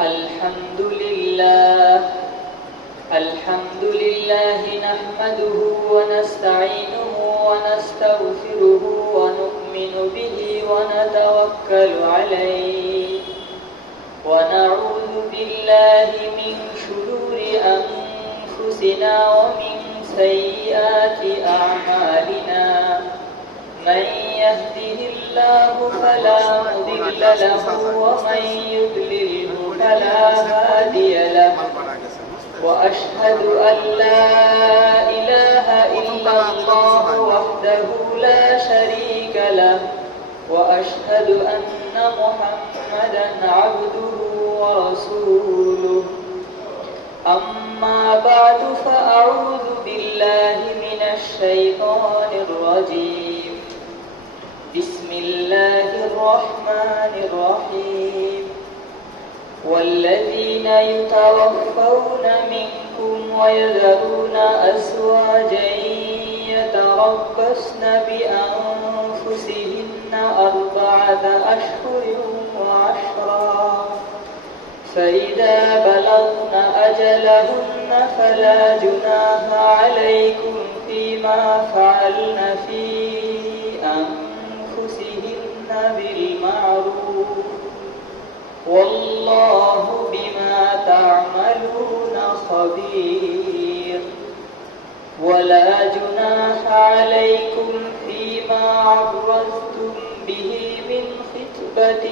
الحمد لله الحمد لله نحمده ونستعينه ونستغفره ونؤمن به ونتوكل عليه ونعوذ بالله من شرور أنفسنا ومن سيئات أعمالنا من يهده الله فلا مضل له ومن يضلله فلا هادي له وأشهد أن لا إله إلا الله وحده لا شريك له وأشهد أن محمدا عبده ورسوله أما بعد فأعوذ بالله من الشيطان الرجيم بسم الله الرحمن الرحيم والذين يتوفون منكم ويذرون أزواجا يتربصن بأنفسهن 4 أشهر وعشرا فإذا بلغن أجلهن فلا جناح عليكم فيما فعلن في أنفسهن بالمعروف والله بما تعملون خبير ولا جناح عليكم فيما عرضتم به من خطبة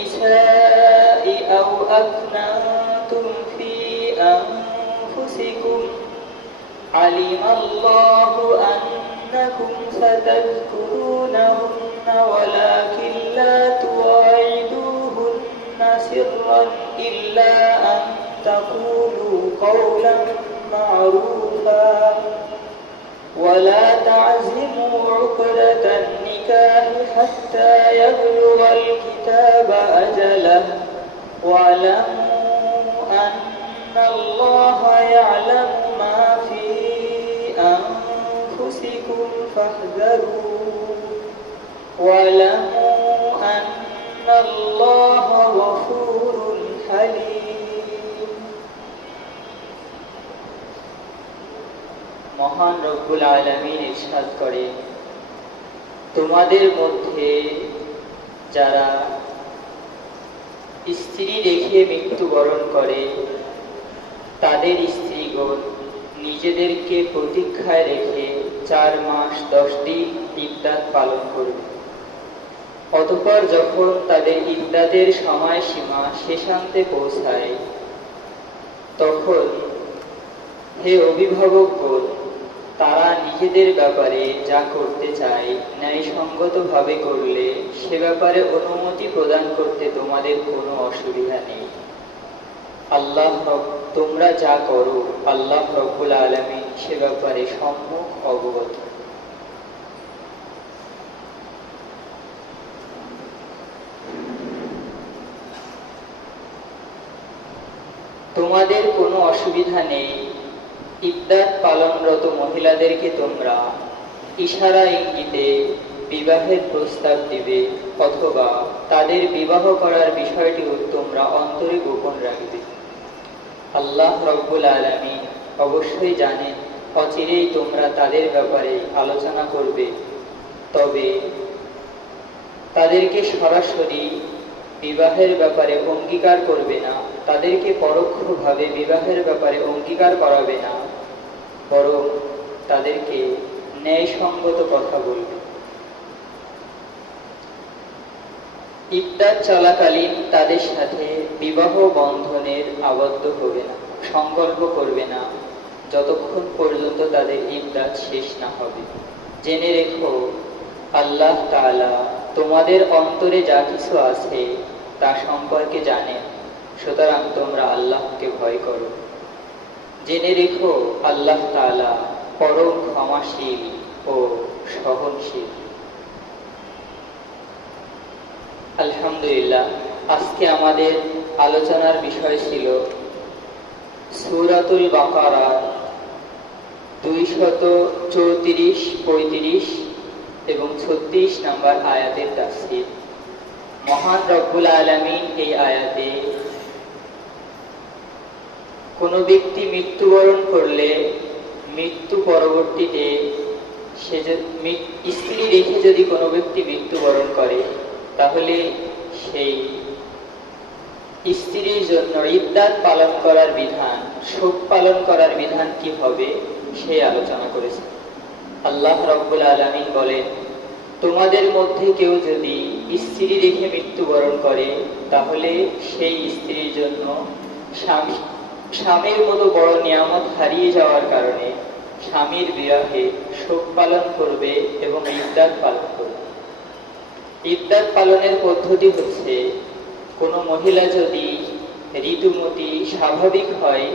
النساء أو أكننتم في أنفسكم علم الله أنكم ستذكرونهن ولكن لا تواعدوهن سرا إلا أن تقولوا قولا معروفا ولا تعزموا عقدة النكاح حتى يبلغ الكتاب أجله واعلموا أن الله يعلم ما في أنفسكم فاحذروا واعلموا أن الله غفور حليم মহান রব্বুল আলামিন ইরশাদ করে তোমাদের মধ্যে যারা স্ত্রী রেখে মৃত্যুবরণ করে তাদের স্ত্রীগণ নিজেদেরকে প্রতীক্ষায় রেখে 4 মাস 10 দিন ইদ্দাত পালন করবে। অতঃপর যখন তাদের ইদ্দাতের সময়সীমা শেষান্তে পৌঁছায় তখন হে অভিভাবকগণ তারা নিজেদের ব্যাপারে যা করতে চায় ন্যায়সঙ্গতভাবে করলে সে ব্যাপারে অনুমতি প্রদান করতে তোমাদের কোনো অসুবিধা নেই। তোমরা যা করো আল্লাহ রব্বুল আলামিন সে ব্যাপারে সম্মুখ অবগত। তোমাদের কোনো অসুবিধা নেই ইদ্দাত পালনরত মহিলাদেরকে তোমরা ইশারা ইঙ্গিতে বিবাহের প্রস্তাব দিবে অথবা তাদের বিবাহ করার বিষয়টি তোমরা অন্তরে গোপন রাখবে। আল্লাহ রব্বুল আলামিন অবশ্যই জানেন অচিরেই তোমরা তাদের ব্যাপারে আলোচনা করবে, তবে তাদেরকে সরাসরি বিবাহের ব্যাপারে অঙ্গীকার করবে না, তাদেরকে পরোক্ষভাবে বিবাহের ব্যাপারে অঙ্গীকার করাবে না, বরং তাদেরকে ন্যায়সঙ্গত কথা বলবে। ইদ্দাত চলাকালীন তাদের সাথে বিবাহ বন্ধনের আবদ্ধ হবে না, সংকল্প করবে না যতক্ষণ পর্যন্ত তাদের ইদ্দাত শেষ না হবে। জেনে রেখো আল্লাহ তাআলা তোমাদের অন্তরে যা কিছু আছে তা সম্পর্কে জানেন, সুতরাং তোমরা আল্লাহকে ভয় করো। জেনে রেখো আল্লাহ তাআলা পরম ক্ষমাশীল ও সহনশীল। আলহামদুলিল্লাহ, আজকে আমাদের আলোচনার বিষয় ছিল সূরাতুল বাকারা 234, 35 এবং 36 নম্বর আয়াতের তাফসীর। মহান রব্বুল আলামিন এই আয়াতে কোনো ব্যক্তি মৃত্যুবরণ করলে মৃত্যু পরবর্তীতে স্ত্রী রেখে যদি কোনো ব্যক্তি মৃত্যুবরণ করে, তাহলে সেই স্ত্রীর জন্য ইদ্দাত পালন করার বিধান, শোক পালন করার বিধান কি হবে সেই আলোচনা করেছে। আল্লাহ রাব্বুল আলামিন বলেন, তোমাদের মধ্যে কেউ যদি স্ত্রী রেখে মৃত্যুবরণ করে, তাহলে সেই স্ত্রীর জন্য স্বামীর মতো বড় নিয়ামত হারিয়ে যাওয়ার কারণে স্বামীর বিরহে শোক পালন করবে এবং ইদ্দাত পালন করবে। ইদ্দাত পালনের পদ্ধতি হচ্ছে, কোনো মহিলা যদি ঋতুমতী স্বাভাবিক হয়,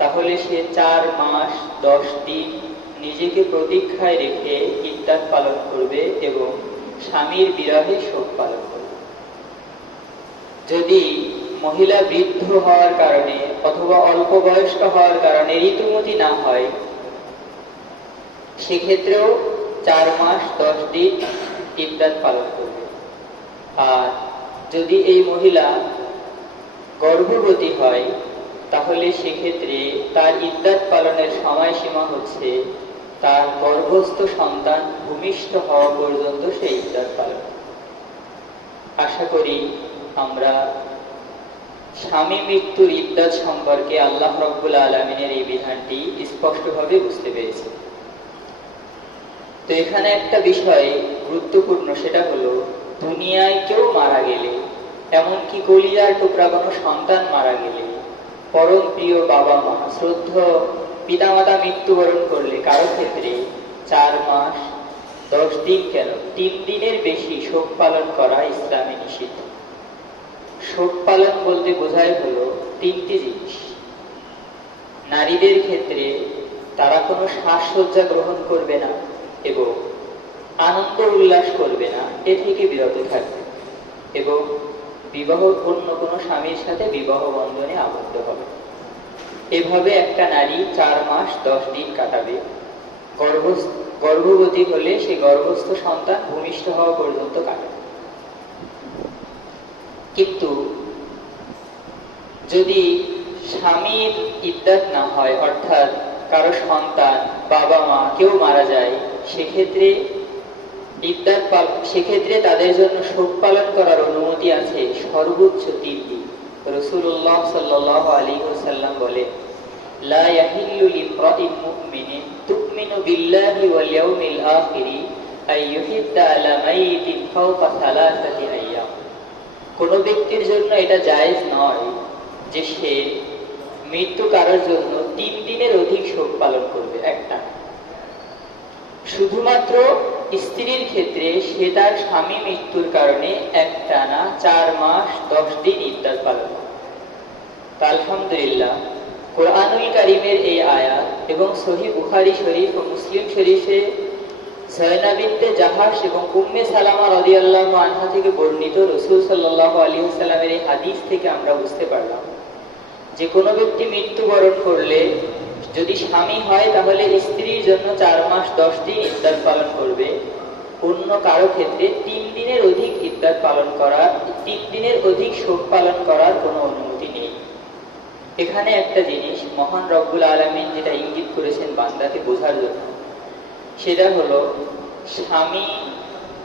তাহলে সে 4 মাস 10 দিন নিজেকে প্রতীক্ষায় রেখে ইদ্দাত পালন করবে এবং স্বামীর বিরহে শোক পালন করবে। যদি মহিলা বৃদ্ধ হওয়ার কারণে অথবা অল্প বয়স্ক হওয়ার কারণে ঋতুমতী না হয়, সেক্ষেত্রেও 4 মাস 10 দিন ইদ্দাত পালন করবে। আর যদি এই মহিলা গর্ভবতী হয়, তাহলে সেক্ষেত্রে তার ইদ্দাত পালনের সময়সীমা হচ্ছে তার গর্ভস্থ সন্তান ভূমিষ্ঠ হওয়া পর্যন্ত সে ইদ্দাত পালন। আশা করি আমরা স্বামী মৃত্যুর ইদ্দাত সম্পর্কে আল্লাহ রাব্বুল আলামিনের এই বিধানটি স্পষ্টভাবে বুঝতে পেরেছি। তো এখানে একটা বিষয় গুরুত্বপূর্ণ, সেটা হলো দুনিয়ায় কেউ মারা গেলে, এমনকি কলিজার টুকরা কোনো সন্তান মারা গেলে, পরম প্রিয় বাবা মা, শ্রদ্ধেয় পিতামাতা মৃত্যুবরণ করলে কারো ক্ষেত্রে 4 মাস 10 দিন কেন 3 দিনের বেশি শোক পালন করা ইসলামে নিষিদ্ধ। শোক পালন বলতে বোঝায় হলো 3টি জিনিস। নারীদের ক্ষেত্রে তারা কোনো সাজসজ্জা গ্রহণ করবে না এবং আনন্দ উল্লাস করবে না, এ থেকে বিরত থাকবে এবং অন্য কোনো স্বামীর সাথে বিবাহ বন্ধনে আবদ্ধ হবে। এভাবে একটা নারী 4 মাস 10 দিন কাটাবে। গর্ভবতী হলে সেই গর্ভস্থ সন্তান ভূমিষ্ঠ হওয়া পর্যন্ত কাটাবে। কিন্তু যদি স্বামীর ইদ্দাত না হয়, অর্থাৎ কারো সন্তান, বাবা মা কেউ মারা যায়, সেক্ষেত্রে তাদের জন্য শোক পালন করার অনুমতি আছে সর্বোচ্চ 3 দিন। রাসূলুল্লাহ সাল্লাল্লাহু আলাইহি ওয়াসাল্লাম বলেন, লা ইয়াহিল্লু লিমরাতিন মুমিনিন তুমিনু বিল্লাহি ওয়াল ইয়াউমিল আখিরি আই ইউহিদ্দা আলা মাইতিন ফাওকা 3 আইয়াম। কোন ব্যক্তির জন্য এটা জায়েজ নয় যে সে মৃত্যু কারোর জন্য 3 দিনের অধিক শোক পালন করবে একটা। শুধুমাত্র স্ত্রীর ক্ষেত্রে সে তার স্বামী মৃত্যুর কারণে একটানা 4 মাস 10 দিন ইদ্দাত পালন করবে। আলহামদুলিল্লাহ, কোরআনুল কারীমের এই আয়াত এবং সহিহ বুখারী শরীফ ও মুসলিম শরীফে যায়নাব বিনতে জাহাশ এবং উম্মে সালামা রাদিয়াল্লাহু আনহা থেকে বর্ণিত রাসূল সাল্লাল্লাহু আলাইহি ওয়াসাল্লামের এই হাদিস থেকে আমরা বুঝতে পারলাম যে কোনো ব্যক্তি মৃত্যুবরণ করলে, যদি স্বামী হয় তাহলে স্ত্রীর জন্য 4 মাস 10 দিন ইদ্দাত পালন করবে। অন্য কারো ক্ষেত্রে 3 দিনের অধিক ইদ্দাত পালন করার, 3 দিনের অধিক শোক পালন করার কোনো অনুমতি নেই। এখানে একটা জিনিস মহান রব্বুল আলামিন যেটা ইঙ্গিত করেছেন বান্দাকে বোঝার জন্য, সেটা হলো স্বামী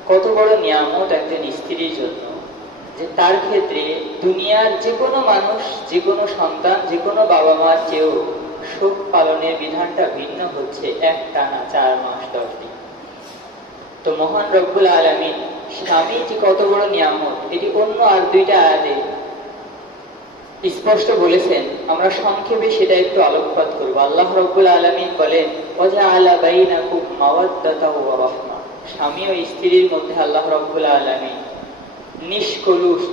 কত বড় নিয়ামত একজন স্ত্রীর জন্য, যে তার ক্ষেত্রে দুনিয়ার যে কোনো মানুষ, যে কোনো সন্তান, যে কোনো বাবা মার চেয়েও শোক পালনের বিধানটা ভিন্ন হচ্ছে একটানা 4 মাস 10 দিন। তো মহান রব্বুল আলামিন স্বামী যে কত বড় নিয়ামত, এটি অন্য আর 2টা আয়াতে স্পষ্ট বলেছেন। আমরা সংক্ষেপে সেটা একটু আলোকপাত করব। আল্লাহ রব্বুল আলামিন বলেন, ওয়াজআলা বাইনাকুম মাওয়াদ্দাতা ওয়া রাহমা। স্বামী ও স্ত্রীর মধ্যে আল্লাহ রব্বুল আলামিন নিষ্কলুষ,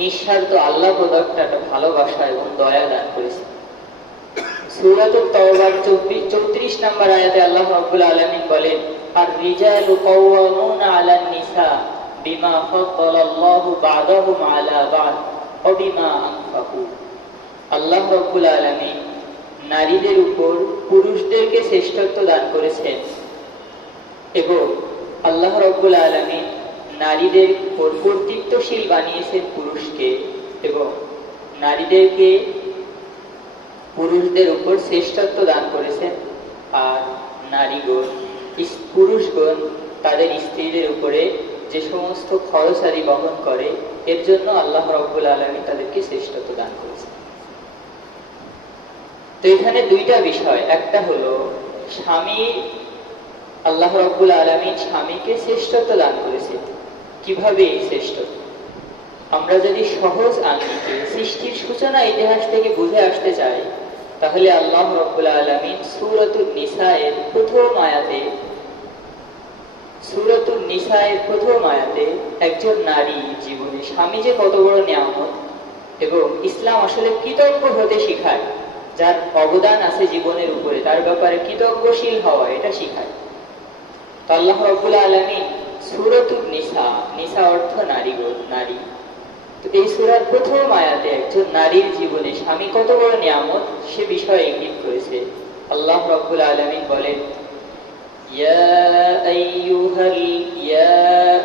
নিঃস্বার্থ আল্লাহ প্রদত্ত একটা ভালোবাসা এবং দয়া দান করেছেন। সূরাতুত তাওবার 34 নম্বর আয়াতে আল্লাহ রাব্বুল আলামিন বলেন, আর রিজালু কাওয়ামুনা আলান নিসা বিমা ফাদ্দালাল্লাহু বা'দাহুম আলা বা'দ ওয়া বিমা আনফাকু। আল্লাহ রাব্বুল আলামিন নারীদের উপর পুরুষদেরকে শ্রেষ্ঠত্ব দান করেছেন এবং আল্লাহ রব্বুল আলামিন নারীদের কর্তৃত্বশীল বানিয়েছেন পুরুষকে, এবং নারীদেরকে পুরুষদের উপর শ্রেষ্ঠত্ব দান করেছেন, আর নারীগণ পুরুষগণ তাদের স্ত্রীদের উপরে যে সমস্ত খরচারি বহন করে, এর জন্য আল্লাহ রাব্বুল আলামিন তাদেরকে শ্রেষ্ঠত্ব দান করেছেন। তো এখানে দুইটা বিষয়, একটা হলো স্বামী, আল্লাহ রাব্বুল আলামিন স্বামীকে শ্রেষ্ঠত্ব দান করেছেন। কিভাবে এই শ্রেষ্ঠত্ব? আমরা যদি সহজ আঙ্গিকে সৃষ্টির সূচনা ইতিহাস থেকে বুঝে আসতে চাই, তাহলে আল্লাহ রাব্বুল আলামিন সূরাতুন নিসায়ের প্রথম আয়াতে একজন নারী জীবনে স্বামী যে কত বড় নিয়ামত, এবং ইসলাম আসলে কৃতজ্ঞ হতে শিখায়, যার অবদান আছে জীবনের উপরে তার ব্যাপারে কৃতজ্ঞশীল হওয়া, এটা শিখায়। তো আল্লাহ রাব্বুল আলামিন সূরাতুন নিসা অর্থ নারী, তো এই সূরার প্রথম আয়াতে একজন নারীর জীবনে স্বামী কত বড় নিয়ামত সে বিষয়ে ইঙ্গিত করেছে। আল্লাহ রাব্বুল আলামিন বলেন, ইয়া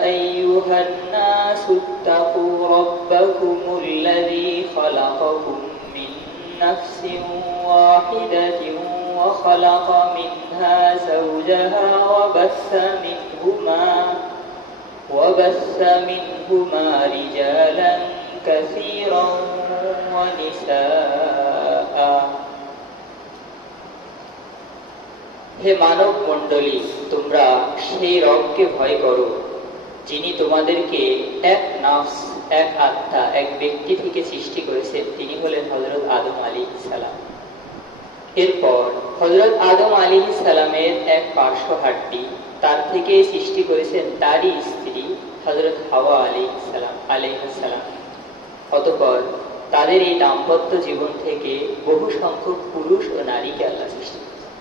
আইয়ুহান নাসু তাকু রাব্বাকুমুল্লাযী খালাকাকুম মিন নাফসিন ওয়াহিদাতিন ওয়া খালাকা মিনহা যাওজাহা وبث منهما رجالا كثيرا ونساء। হে মানব মণ্ডলী, তোমরা সেই রবকে ভয় করো যিনি তোমাদেরকে এক নফস, এক আত্মা, এক ব্যক্তি থেকে সৃষ্টি করেছেন। তিনি হলেন হযরত আদম আলাইহিস সালাম। এরপর হযরত আদম আলাইহিস সালামের এক পার্শ্ব হাড্ডি, তার থেকে সৃষ্টি করেছেন তারই স্ত্রী হযরত হাওয়া আলাইহিস সালাম। অতঃপর তাদের এই দাম্পত্য জীবন থেকে বহু সংখ্যক পুরুষ ও নারীকে আল্লাহ সৃষ্টি করেছেন।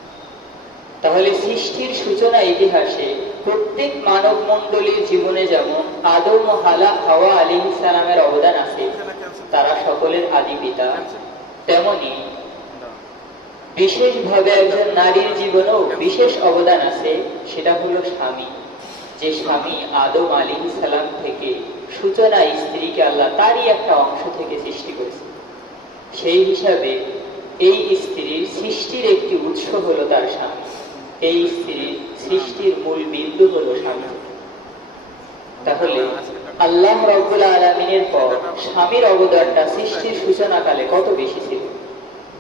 তাহলে সৃষ্টির সূচনা ইতিহাসে প্রত্যেক মানব মণ্ডলীর জীবনে যেমন আদম ও হাওয়া আলাইহিস সালামের অবদান আছে, তারা সকলের আদি পিতা, তেমনি বিশেষভাবে একজন নারীর জীবনেও বিশেষ অবদান আছে, সেটা হলো স্বামী। যে স্বামী আদম আলাইহিস সালাম থেকে সূচনা স্ত্রীকে আল্লাহ তারই একটা অংশ থেকে সৃষ্টি করেছে, সেই হিসাবে এই স্ত্রীর সৃষ্টির একটি উৎস হলো তার স্বামী। এই স্ত্রীর সৃষ্টির মূল বিন্দু হলো স্বামী। তাহলে আল্লাহ রাব্বুল আলামিনের পর স্বামীর অবদানটা সৃষ্টির সূচনাকালে কত বেশি ছিল।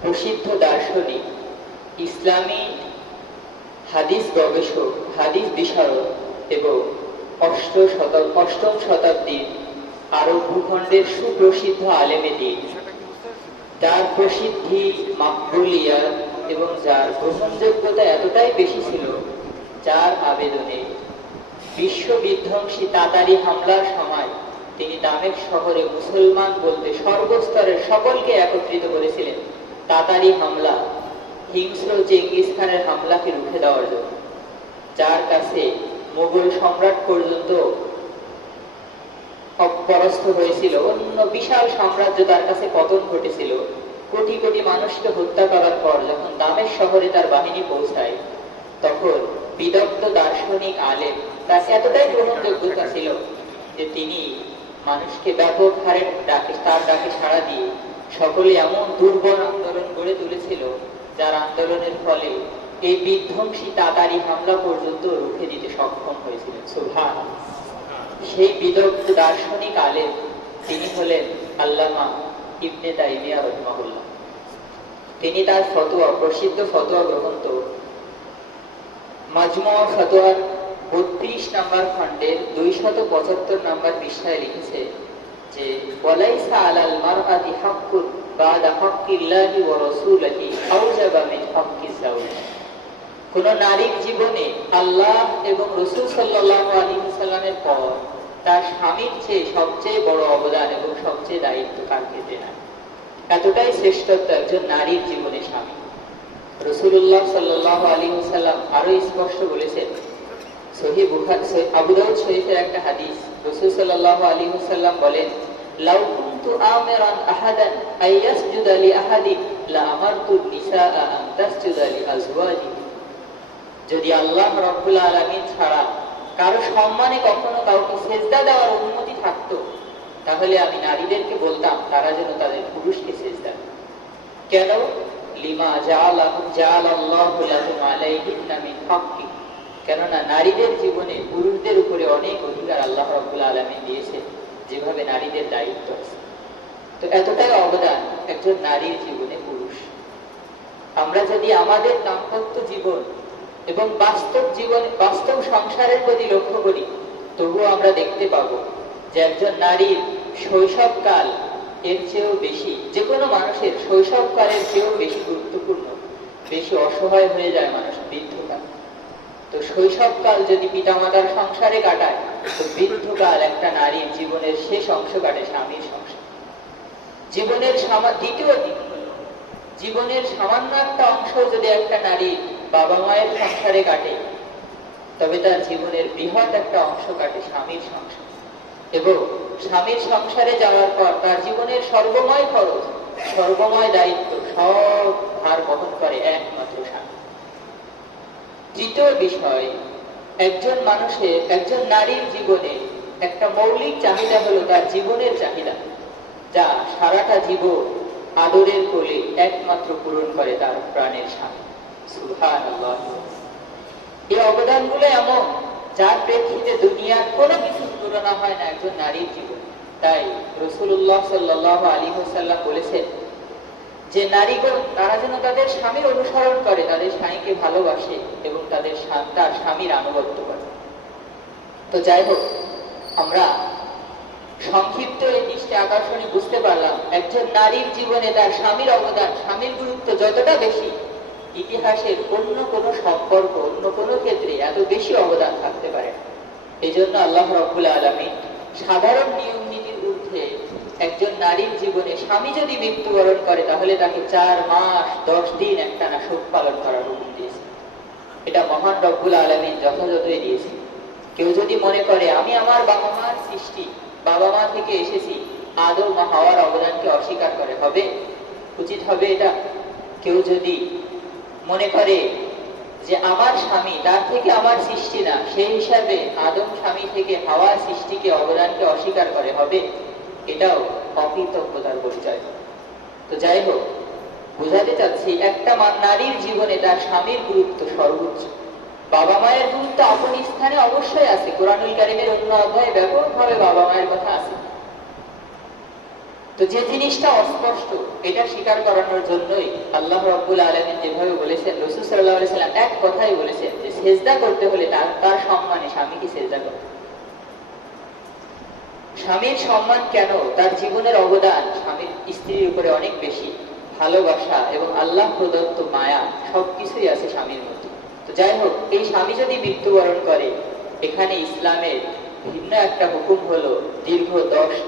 প্রসিদ্ধ দার্শনিক, ইসলামী হাদিস গবেষক, হাদিস বিশারদ এবং অষ্টম শতাব্দীর আরব ভূখণ্ডের সুপ্রসিদ্ধ আলেমে দ্বীন, যার প্রসিদ্ধি মাকবুলিয়াত এবং যার গ্রহণযোগ্যতা এতটাই বেশি ছিল, যার আবেদনে বিশ্ব বিধ্বংসী তাতারি হামলার সময় তিনি দামেস্ক শহরে মুসলমান বলতে সর্বস্তরের সকলকে একত্রিত করেছিলেন তাতারি হামলা, হিংস্র চেঙ্গিস খানের হামলাকে রুখে দেওয়ার জন্য, যার কাছে মুঘল সম্রাট পর্যন্ত পরাস্ত হয়েছিল, অন্য বিশাল সাম্রাজ্য তার কাছে পতন ঘটেছিল। কোটি কোটি মানুষকে হত্যা করার পর যখন দামেস্ক শহরে তার বাহিনী পৌঁছায়, তখন বিদগ্ধ দার্শনিক আলেম, তার এতটাই গ্রহণযোগ্যতা ছিল যে তিনি মানুষকে ব্যাপক হারে তার ডাকে সাড়া দিয়ে সকলে এমন দুর্বল আন্দোলন গড়ে তুলেছিল, যার আন্দোলনের ফলে এই বিধ্বংসী তাতারি হামলা পর্যন্ত রুখে দিতে সক্ষম হয়েছিলেন। সুবহানাল্লাহ। সেই বিদগ্ধ দার্শনিক আলেম তিনি হলেন আল্লামা ইবনে তাইমিয়া রাহিমাহুল্লাহ। তিনি তার ফতোয়া, প্রসিদ্ধ ফতোয়া গ্রন্থ মাজমুআ ফতোয়ার ৩২ নম্বর খণ্ডের ২৭৫ নম্বর পৃষ্ঠায় লিখেছে যে ওয়ালাইসা আলাল মারআতি হাক্কুন বাদা হাক্কিল্লাহি ওয়া রাসূলিহি আওজাবা মিন হাক্কিজ যাওজ। কোন নারীর জীবনে আল্লাহ এবং রাসূল সাল্লাল্লাহু আলাইহি ওয়াসাল্লামের পর তার স্বামীর চেয়ে সবচেয়ে বড় অবদান এবং সবচেয়ে দায়িত্ব কার ক্ষেত্রে নাই। এতটাই শ্রেষ্ঠত্ব একজন নারীর জীবনে স্বামী। রাসূলুল্লাহ সাল্লাল্লাহু আলাইহি ওয়াসাল্লাম আরো স্পষ্ট বলেছেন, সহিহ বুখারী আবু দাউদ শরীফের একটা হাদিস, রাসূল সাল্লাল্লাহু আলাইহি ওয়াসাল্লাম বলেন, লাউ কুনতু আমিরান আহাদান আইয়াসজুদা লি আহাদিন লা আমারতু নিসা আন তাসজুদা লি আজওয়াজিহি। যদি আল্লাহ রাব্বুল আলামিন ছাড়া কারো সম্মানে কখনো কাউকে সেজদা দেওয়ার অনুমতি থাকতো, তাহলে আমি নারীদেরকে বলতাম তারা যেন তাদের পুরুষকে সেজদা দেয়। কেন? লিমা জাআলাল্লাহু লাহুম আলাইহিন্না মিন হাক্কি, কেননা নারীদের জীবনে পুরুষদের উপরে অনেক অধিকার আল্লাহ রাব্বুল আলামিন দিয়েছে, যেভাবে নারীদের দায়িত্ব আছে। তো এতটাই অবদান একজন নারীর জীবনে পুরুষ। আমরা যদি আমাদের দাম্পত্য জীবন এবং বাস্তব সংসারের প্রতি লক্ষ্য করি, তবুও আমরা দেখতে পাবো যে একজন নারীর শৈশবকাল এর চেয়েও বেশি, যে কোনো মানুষের শৈশবকালের চেয়েও বেশি গুরুত্বপূর্ণ, বেশি অসহায় হয়ে যায় মানুষ বৃদ্ধকাল। তো শৈশবকাল যদি পিতামাতার সংসারে কাটায়, তো বৃদ্ধকাল একটা নারীর জীবনের শেষ অংশ কাটে স্বামীর সংসার। দ্বিতীয় দিক হল, জীবনের সামান্য একটা অংশ যদি একটা নারী বাবা মায়ের সংসারে কাটে, তবে তার জীবনের বৃহৎ একটা অংশ কাটে স্বামীর সংসার। এবং স্বামীর সংসারে যাওয়ার পর তার জীবনের সর্বময় খরচ, সর্বময় দায়িত্ব, সব ভার বহন করে একমাত্র স্বামী। তৃতীয় বিষয়, একজন নারীর জীবনে একটা মৌলিক চাহিদা হলো তার জীবনের চাহিদা, যা সারাটা জীবন আদরের কোলে একমাত্র পূরণ করে তার প্রাণের স্বামী। সুবহানাল্লাহ। এই অবদানগুলো এমন, যার প্রেক্ষিতে দুনিয়ার কোনো কিছু তুলনা হয় না একজন নারীর জীবন। তাই রাসূলুল্লাহ সাল্লাল্লাহু আলাইহি ওয়াসাল্লাম বলেছেন যে নারীগণ তারা যেন তাদের স্বামীর অনুসরণ করে, তাদের স্বামীকে ভালোবাসে এবং তার স্বামীর আনুগত্য করে। তো যাই হোক, আমরা সংক্ষিপ্ত এই দৃষ্টি আকর্ষণে বুঝতে পারলাম একজন নারীর জীবনে তার স্বামীর অবদান, স্বামীর গুরুত্ব যতটা বেশি, ইতিহাসের অন্য কোনো সম্পর্ক, অন্য কোনো ক্ষেত্রে এত বেশি অবদান থাকতে পারে না। এই জন্য আল্লাহ রাব্বুল আলামিন সাধারণ নিয়ম নীতির ঊর্ধ্বে একজন নারীর জীবনে স্বামী যদি মৃত্যুবরণ করে, তাহলে তাকে 4 মাস 10 দিন একটানা শোক পালন করার হুকুম দিয়েছে। এটা মহান রব্বুল আলামিন যথাযথই দিয়েছে। কেউ যদি মনে করে আমি আমার বাবা মার সৃষ্টি, বাবা মা থেকে এসেছি, আদম মা হাওয়ার অবদানকে অস্বীকার করে, হবে? উচিত হবে এটা? কেউ যদি মনে করে যে আমার স্বামী, তার থেকে আমার সৃষ্টি না, সেই হিসাবে আদম স্বামী থেকে হাওয়ার সৃষ্টিকে, অবদানকে অস্বীকার করে, হবে? এটাও অকৃতজ্ঞতার পরিচয়। তো যাই হোক, বোঝাতে চাচ্ছি একটা নারীর জীবনে তার স্বামীর গুরুত্ব সর্বোচ্চ। বাবা মায়ের গুরুত্ব আপন স্থানে অবশ্যই আছে, কোরআনুল কারীমের অন্য অধ্যায়ে ব্যাপকভাবে বাবা মায়ের কথা আছে। তো যে জিনিসটা অস্পষ্ট, এটা স্বীকার করানোর জন্যই আল্লাহ রাব্বুল আলামিন যেভাবে বলেছেন, রাসূল সাল্লাল্লাহু আলাইহি সাল্লাম এক কথাই বলেছেন যে সেজদা করতে হলে তার সম্মানে স্বামীকে সেজদা করতে। স্বামীর সম্মান কেন? তার জীবনের অবদান স্বামীর স্ত্রীর উপরে অনেক বেশি। ভালোবাসা এবং আল্লাহ প্রদত্ত মায়া সবকিছুই আছে স্বামীর মধ্যে। তো যাই হোক, এই স্বামী যদি মৃত্যুবরণ করে, এখানে ইসলামের ভিন্ন একটা হুকুম হলো দীর্ঘ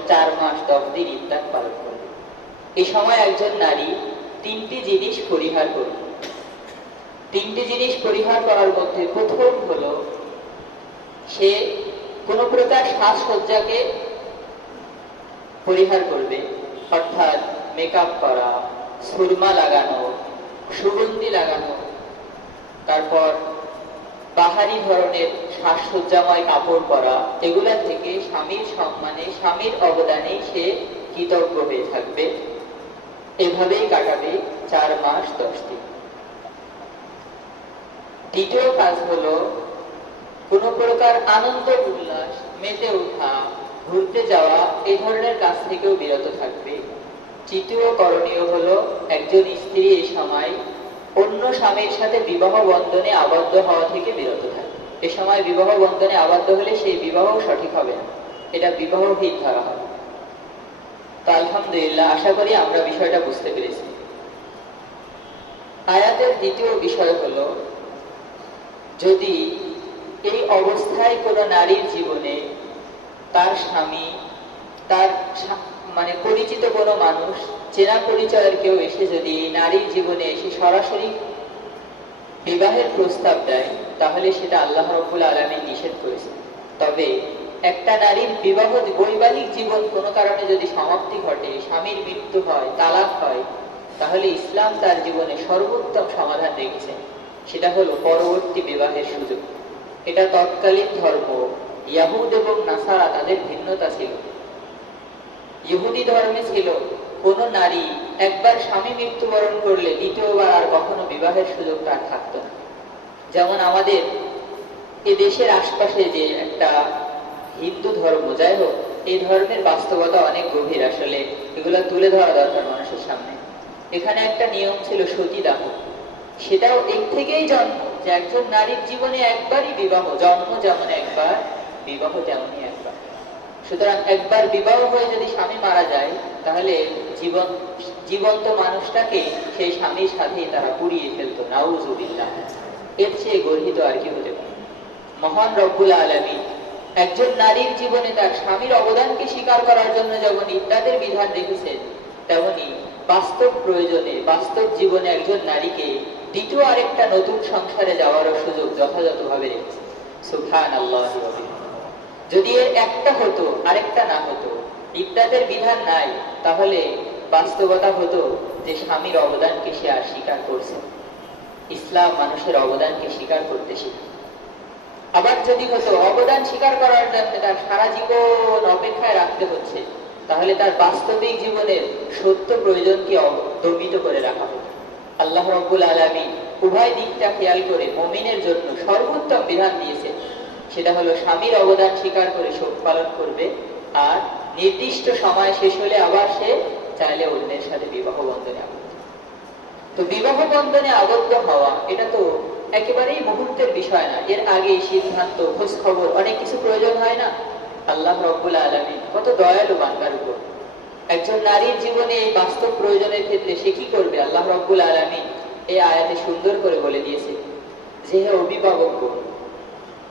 4 মাস 10 দিন ইদ্দাত পালন করবে। এই সময় একজন নারী 3টি জিনিস পরিহার করবে। 3টি জিনিস পরিহার করার মধ্যে প্রথম হলো সে কোন প্রকার সাজসজ্জাকে পরিহার করবে, অর্থাৎ মেকআপ করা, সুরমা লাগানো, সুগন্ধি লাগানো, তারপর বাহারি ধরনের সাজসজ্জাময় কাপড় পরা, এগুলা থেকে স্বামীর সম্মানে, স্বামীর অবদানে সে কৃতজ্ঞ হয়ে থাকবে। এভাবেই কাটাবে 4 মাস 10 দিন। দ্বিতীয় কাজ হলো কোন প্রকার আনন্দ উল্লাস, মেতে ওঠা, ঘুরতে যাওয়া, এই ধরনের কাজ থেকেও বিরত থাকবে। তৃতীয় করণীয় হলো একজন স্ত্রী এই সময় অন্য স্বামীর সাথে বিবাহ বন্ধনে আবদ্ধ হওয়া থেকে বিরত থাকবে। এ সময় বিবাহ বন্ধনে আবদ্ধ হলে সেই বিবাহ সঠিক হবে না, এটা বিবাহহীন ধরা হবে। তো আলহামদুলিল্লাহ, আশা করি আমরা বিষয়টা বুঝতে পেরেছি। আয়াতের দ্বিতীয় বিষয় হলো, যদি এই অবস্থায় কোন নারীর জীবনে তার স্বামী, তার পরিচিত কোনো মানুষ, চেনা পরিচয়ের কেউ এসে যদি এই নারীর জীবনে এসে সরাসরি বিবাহের প্রস্তাব দেয়, তাহলে সেটা আল্লাহ রাব্বুল আলামিন নিষেধ করেছে। তবে একটা নারীর বৈবাহিক জীবন কোনো কারণে যদি সমাপ্তি ঘটে, স্বামীর মৃত্যু হয়, তালাক হয়, তাহলে ইসলাম তার জীবনে সর্বোত্তম সমাধান রেখেছে, সেটা হলো পরবর্তী বিবাহের সুযোগ। এটা তৎকালীন ধর্ম। ইয়াহুদ এবং নাসারা তাদের ভিন্নতা ছিল। ইহুদি ধর্মে ছিল কোন নারী একবার স্বামী মৃত্যুবরণ করলে দ্বিতীয়বার আর কখনো বিবাহের সুযোগ তার থাকতো না। যেমন আমাদের এ দেশের আশপাশে যে একটা হিন্দু ধর্ম, যাই হোক, এই ধর্মের বাস্তবতা অনেক গভীর। আসলে এগুলো তুলে ধরা দরকার মানুষের সামনে। এখানে একটা নিয়ম ছিল সতীদাহ। সেটাও এর থেকেই জন্ম যে একজন নারীর জীবনে একবারই বিবাহ, জন্ম যেমন একবার, বিবাহ তেমনই একবার। সুতরাং একবার বিবাহ হয়ে যদি স্বামী মারা যায়, তাহলে জীবন্ত মানুষটাকে সেই স্বামীর সাথেই তারা পুড়িয়ে ফেলতো। নাউজুবিল্লাহ। এর চেয়ে গর্হিত আর কি হতে পারে? মহান রব্বুল আলামিন একজন নারীর জীবনে তার স্বামীর অবদানকে স্বীকার করার জন্য যেমন ইত্যাদের বিধান রেখেছেন, তেমনি বাস্তব প্রয়োজনে, বাস্তব জীবনে একজন নারীকে দ্বিতীয় আরেকটা নতুন সংসারে যাওয়ারও সুযোগ যথাযথভাবে রেখেছে। সুবহানাল্লাহ। যদি এর একটা হতো আরেকটা না হতো, ইত্যাদের বিধান নাই, তাহলে বাস্তবতা হতো যে স্বামীর অবদানকে সে আর স্বীকার করছে। ইসলাম মানুষের অবদানকে স্বীকার করতে শিখায়। আবার যদি হতো অবদান স্বীকার করার জন্য তার সারা জীবন অপেক্ষায় রাখতে হচ্ছে, তাহলে তার বাস্তবিক জীবনের সত্য প্রয়োজনকে দমিত করে রাখা হতো। আল্লাহ রাব্বুল আলামিন উভয় দিকটা খেয়াল করে মুমিনের জন্য সর্বোত্তম বিধান দিয়েছে। সেটা হলো স্বামীর অবদান স্বীকার করে শোক পালন করবে, আর নির্দিষ্ট সময় শেষ হলে আবার সে চাইলে অন্যের সাথে বিবাহ বন্ধনে আবদ্ধ। তো বিবাহ বন্ধনে আবদ্ধ হওয়া এটা তো একেবারেই মুহূর্তের বিষয় না। এর আগে সিদ্ধান্ত, খোঁজ খবর, অনেক কিছু প্রয়োজন হয় না? আল্লাহ রাব্বুল আলামিন কত দয়ালু বান্দার উপর। একজন নারীর জীবনে এই বাস্তব প্রয়োজনের ক্ষেত্রে সে কি করবে, আল্লাহ রাব্বুল আলামিন এই আয়াতে সুন্দর করে বলে দিয়েছে যে, হে অভিভাবক,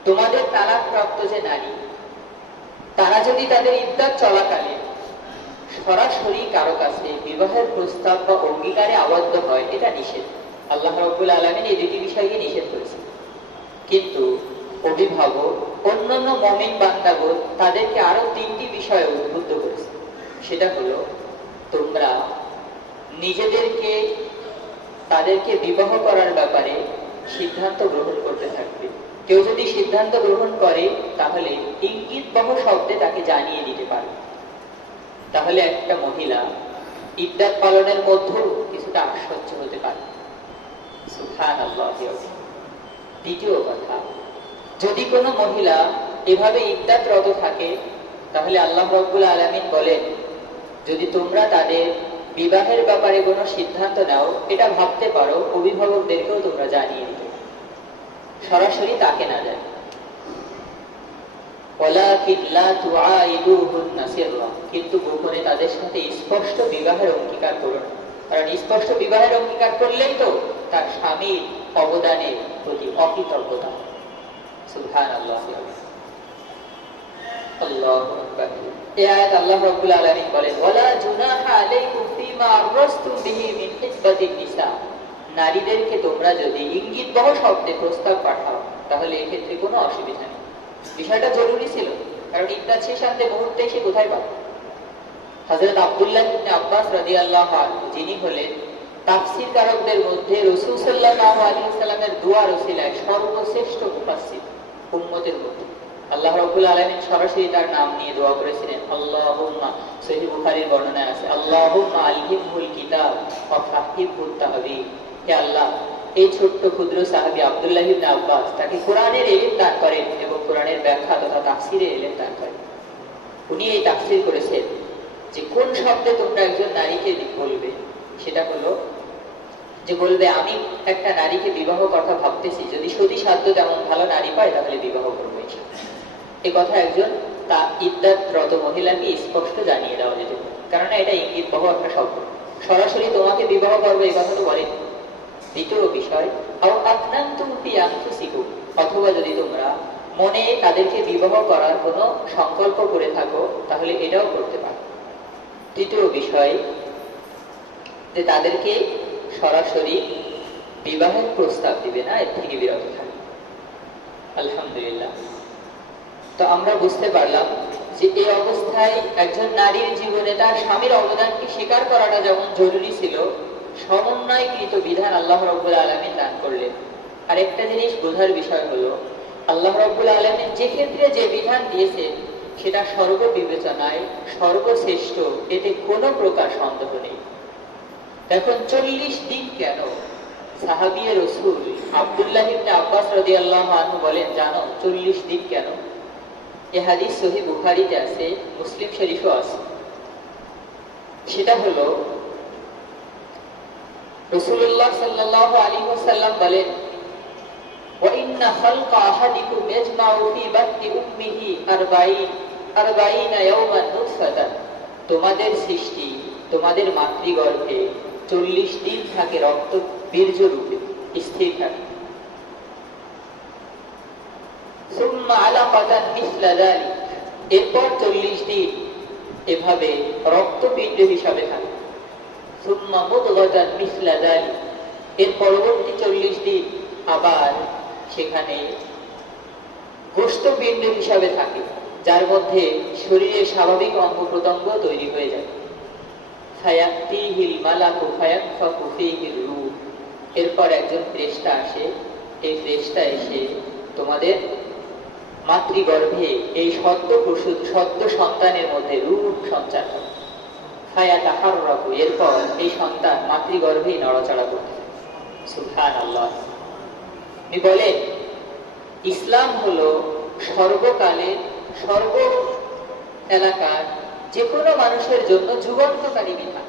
তোমাদের তালাকপ্রাপ্ত যে নারী, তারা যদি তাদের ইদ্দাত চলাকালে সরাসরি কারো কাছে বিবাহের প্রস্তাব বা অঙ্গীকারে আবদ্ধ হয়, এটা নিষেধ। আল্লাহ রাব্বুল আলামিন এই দুটি বিষয়কে নিষেধ করেছে। কিন্তু অভিভাবক অন্যান্য মুমিন বান্দাগণ তাদেরকে আরো তিনটি বিষয়ে উদ্বুদ্ধ করেছে। সেটা হলো, তোমরা নিজেদেরকে তাদেরকে বিবাহ করার ব্যাপারে সিদ্ধান্ত গ্রহণ করতে থাকবে। কেউ যদি সিদ্ধান্ত গ্রহণ করে, তাহলে ইঙ্গিতবহ শব্দে তাকে জানিয়ে দিতে পারে। তাহলে একটা মহিলা ইদ্দাত পালনের মধ্যেও কিছুটা আশ্চর্য হতে পারে। সুবহানাল্লাহ। দ্বিতীয় কথা, যদি কোনো মহিলা এভাবে ইদ্দাতরত থাকে, তাহলে আল্লাহ রাব্বুল আলামিন বলেন, যদি তোমরা তাদের বিবাহের ব্যাপারে কোনো সিদ্ধান্ত নাও, এটা ভাবতে পারো অভিভাবকদেরকেও তোমরা জানিয়ে দিতে, সরাসরি তাকে না যায়। কিন্তু গোপনে তাদের সাথে স্পষ্ট বিবাহের অঙ্গীকার করো না, কারণ স্পষ্ট বিবাহের অঙ্গীকার করলেই তো তার স্বামীর অবদানের প্রতি অকৃতজ্ঞতা। সুবহানাল্লাহ। আল্লাহু আকবার। এই আয়াত আল্লাহ রাব্বুল আলামিন বলেন, ওয়ালা জুনাহা আলাইকুম ফীমা আররাসতুম বিহি মিন খিতবাতিন নিসা। নারীদেরকে তোমরা যদি ইঙ্গিতবহ শব্দে প্রস্তাব পাঠাও, তাহলে এক্ষেত্রে কোনো অসুবিধা নেই। বিষয়টা জরুরি ছিল, কারণ ইদ্দাত শেষান্তে মুহূর্তে সে কোথায় পাবে? হযরত আব্দুল্লাহ ইবনে আব্বাস রাদিয়াল্লাহু আনহু, যিনি হলেন তাফসীর কারকদের মধ্যে রাসূল সাল্লাল্লাহু আলাইহি ওয়াসাল্লামের দুআর ওসিলায় সর্বশ্রেষ্ঠ মুফাসসির উম্মতের মধ্যে, আল্লাহ রাব্বুল আলামিন সরাসরি তার নাম নিয়ে দোয়া করেছিলেন। আল্লাহুম্মা, সহিহ বুখারীর বর্ণনায় আছে, আল্লাহুম্মা আলহিমহুল কিতাব ওয়া ফাহিমহুত তাহবীর। হে আল্লাহ, এই ছোট্ট ক্ষুদ্র সাহাবী আব্দুল্লাহ ইবনে আব্বাস, তাকে কোরআনের ইলম দান করেন এবং কোরআনের ব্যাখ্যা তথা তাফসীরের ইলম দান করেন। উনি এই তাফসীর করেছেন যে কোন শব্দে তোমরা একজন নারীকে বলবে, সেটা হলো যে বলবে, আমি একটা নারীকে বিবাহ কথা ভাবতেছি, যদি সতী সাধ্য তেমন ভালো নারী পায় তাহলে বিবাহ করবো। এই কথা একজন তা ইদ্দাতরত মহিলাকে স্পষ্ট জানিয়ে দেওয়া যেত, কারণ এটা ইঙ্গিতবহ একটা শব্দ। সরাসরি তোমাকে বিবাহ করবো এই কথা তো বলেন। দ্বিতীয় বিষয়, অথবা যদি তোমরা মনে তাদেরকে বিবাহ করার কোনো সংকল্প করে থাকো, তাহলে এটাও করতে পারো। তৃতীয় বিষয়, যে তাদেরকে সরাসরি বিবাহের প্রস্তাব দিবে না, এর থেকে বিরত থাকবে। আলহামদুলিল্লাহ। তো আমরা বুঝতে পারলাম যে এই অবস্থায় একজন নারীর জীবনে তার স্বামীর অবদানকে স্বীকার করাটা যেমন জরুরি ছিল, সমন্বয়কৃত বিধান আল্লাহ রাব্বুল আলামিন দান করলেন। আর একটা জিনিস বোঝার বিষয় হলো, আল্লাহ রাব্বুল আলামিন যে ক্ষেত্রে যে বিধান দিয়েছেন সেটা সর্ববিবেচনায় সর্বশ্রেষ্ঠ, এতে কোনো প্রকার সন্দেহ নেই। এখন 40 দিন কেন? সাহাবিয়ে রাসূল আব্দুল্লাহ ইবনে আব্বাস রাদিয়াল্লাহু আনহু বলেন, জানো 40 দিন কেন? এই হাদিস সহিহ বুখারীতে আছে, মুসলিম শরীফেও আছে। সেটা হলো রাসূলুল্লাহ সাল্লাল্লাহু আলাইহি ওয়াসাল্লাম বলেন, ওয়া ইন্না খালকা আহাদিকুম ইয়াজমাউ ফি বাতনি উম্মিহি 40 ইয়াওমান নুতফাতান, তোমাদের সৃষ্টি তোমাদের মাতৃগর্ভে 40 দিন থাকে রক্ত বীর্য রূপে স্থির থাকে। সুম্মা আলাকাতান মিসলা যালিক, এরপর 40 দিন এভাবে রক্তপিণ্ড হিসাবে থাকে। সুম্মা মুদগাতান মিসলা যালিক, এর পরবর্তী 40 দিন আবার সেখানে গোশতপিণ্ড হিসাবে থাকে, যার মধ্যে শরীরের স্বাভাবিক অঙ্গ প্রত্যঙ্গ তৈরি হয়ে যায়। ফায়াতিহিল মালাকু ফায়ানফাখু ফীহির রূহ, এরপর একজন ফেরেশতা আসে, এই ফেরেশতা এসে তোমাদের মাতৃগর্ভে এই সদ্য সন্তানের মধ্যে রূহ সঞ্চার করে। ফায়াতাহাররাকু, এরপর এই সন্তান মাতৃগর্ভেই নড়াচড়া করতে থাকে। সুবহানাল্লাহ। তিনি বলেন, ইসলাম হলো সর্বকালের সর্ব এলাকার যে কোনো মানুষের জন্য যুগান্তকারী বিধান।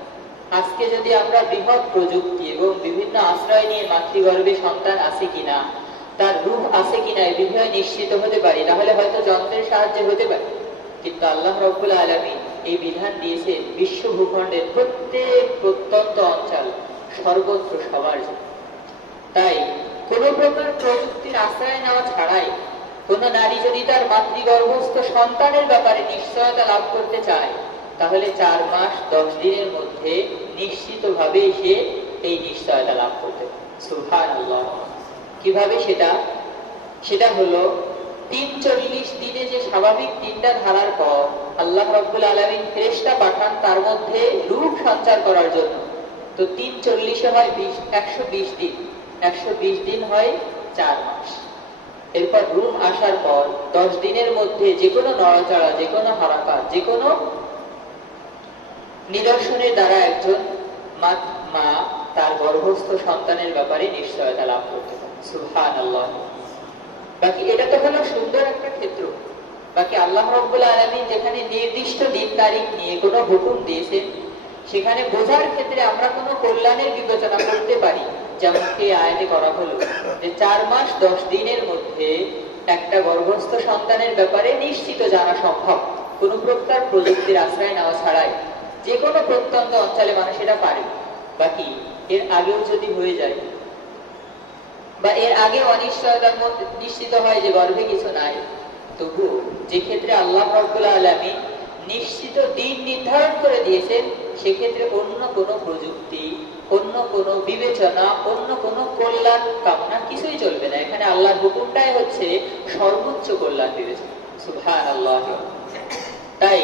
আজকে যদি আমরা বৃহৎ প্রযুক্তি এবং বিভিন্ন আশ্রয় নিয়ে মাতৃগর্ভে সন্তান আছে কিনা, তার রূহ আছে কিনা এই বিষয়ে নিশ্চিত হতে পারি, তাহলে হয়তো যন্ত্রের সাহায্যে হতে পারে। কিন্তু আল্লাহ রাব্বুল আলামিন এই বিধান দিয়েছেন বিশ্ব ভূখণ্ডের প্রত্যেক প্রত্যন্ত অঞ্চল সর্বত্র সবার জন্য। তাই কোন প্রকার প্রযুক্তির আশ্রয় নেওয়া ছাড়াই কোন নারী যদি তার মাতৃগর্ভস্থ সন্তানের ব্যাপারে নিশ্চয়তা লাভ করতে চায়, তাহলে 4 মাস 10 দিনের মধ্যে নিশ্চিতভাবে সে এই নিশ্চয়তা লাভ করতে পারে। সুবহানাল্লাহ। কিভাবে সেটা হলো 40 দিনে যে স্বাভাবিক 3টা ধারার পর আল্লাহ রাব্বুল আলামিন ফেরেশতা পাঠান তার মধ্যে রূহ সঞ্চার করার জন্য। তো 3 40 হয় 120 দিন, 120 দিন হয় 4 মাস। এরপর রূহ আসার পর 10 দিনের মধ্যে যে কোনো নড়াচড়া, যে কোনো হারাকাত, যে কোনো নিদর্শনের দ্বারা একজন মা তার গর্ভস্থ সন্তানের ব্যাপারে নিশ্চয়তা লাভ করতে পারে। সুবহানাল্লাহ। বাকি এটা তো হলো সুন্দর একটা ক্ষেত্র। বাকি আল্লাহ রাব্বুল আলামিন যেখানে নির্দিষ্ট দিন তারিখ নিয়ে কোনো হুকুম দিয়েছেন, সেখানে বোঝার ক্ষেত্রে আমরা কোনো কল্যাণের বিবেচনা করতে পারি। যেমন এই আয়াতে করা হলো যে 4 মাস 10 দিনের মধ্যে একটা গর্ভস্থ সন্তানের ব্যাপারে নিশ্চিত জানা সম্ভব, কোন প্রকার প্রযুক্তির আশ্রয় নেওয়া ছাড়াই যে কোনো প্রত্যন্ত অঞ্চলে মানুষ এটা পারে। বাকি এর আগেও যদি হয়ে যায় বা এর আগে অনিশ্চয়তার মধ্যে নিশ্চিত হয় যে গর্ভে কিছু নাই, তবু যে ক্ষেত্রে আল্লাহ রাব্বুল আলামিন নিশ্চিত দিন নির্ধারণ করে দিয়েছেন, সেক্ষেত্রে অন্য কোনো প্রযুক্তি, অন্য কোনো বিবেচনা, অন্য কোনো কল্যাণ কামনা কিছুই চলবে না। এখানে আল্লাহর হুকুমটাই হচ্ছে সর্বোচ্চ কল্যাণ বিবেচনা। সুবহানাল্লাহ। তাই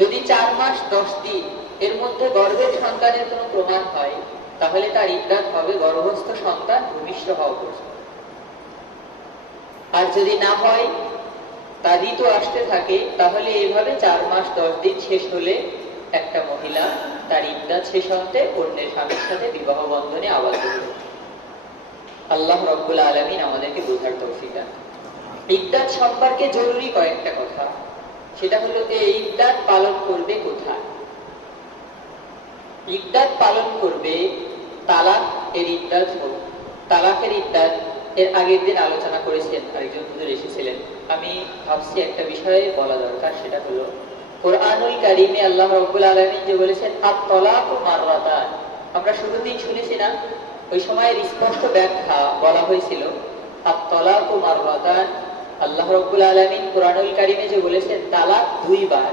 যদি 4 মাস 10 দিন এর মধ্যে গর্ভের সন্তানের কোনো প্রমাণ হয়, তাহলে তার ইদ্দাত হবে গর্ভস্থ সন্তান ভূমিষ্ঠ হওয়া পর্যন্ত। আর যদি না হয়, তা ঋতু আসতে থাকে, তাহলে এইভাবে 4 মাস 10 দিন শেষ হলে একটা মহিলা তার ইদ্দাত শেষ হতে অন্যের স্বামীর সাথে বিবাহ বন্ধনে আবদ্ধ হবে। আল্লাহ রাব্বুল আলামিন আমাদেরকে বোঝার তৌফিক দান। ইদ্দাত সম্পর্কে জরুরি কয়েকটা কথা, সেটা হলো এই ইদ্দাত পালন করবে কোথায়? ইদ্দাত পালন করবে তালাক এর ইদ্দাত হোক। তালাকের ইদ্দাত এর আগের দিন আলোচনা করেছেন, আরেকজন হুজুর এসেছিলেন। আমি ভাবছি একটা বিষয়ে বলা দরকার, সেটা হলো কোরআনুল কারীমে আল্লাহ রাব্বুল আলামিন যে বলেছেন আত-তালাকু মাররাতান, আমরা শুরুতেই শুনেছি না? ওই সময়ের স্পষ্ট ব্যাখ্যা বলা হয়েছিল আত-তালাকু মাররাতান। আল্লাহ রাব্বুল আলামিন কোরআনুল কারীমে যে বলেছেন তালাক 2 বার,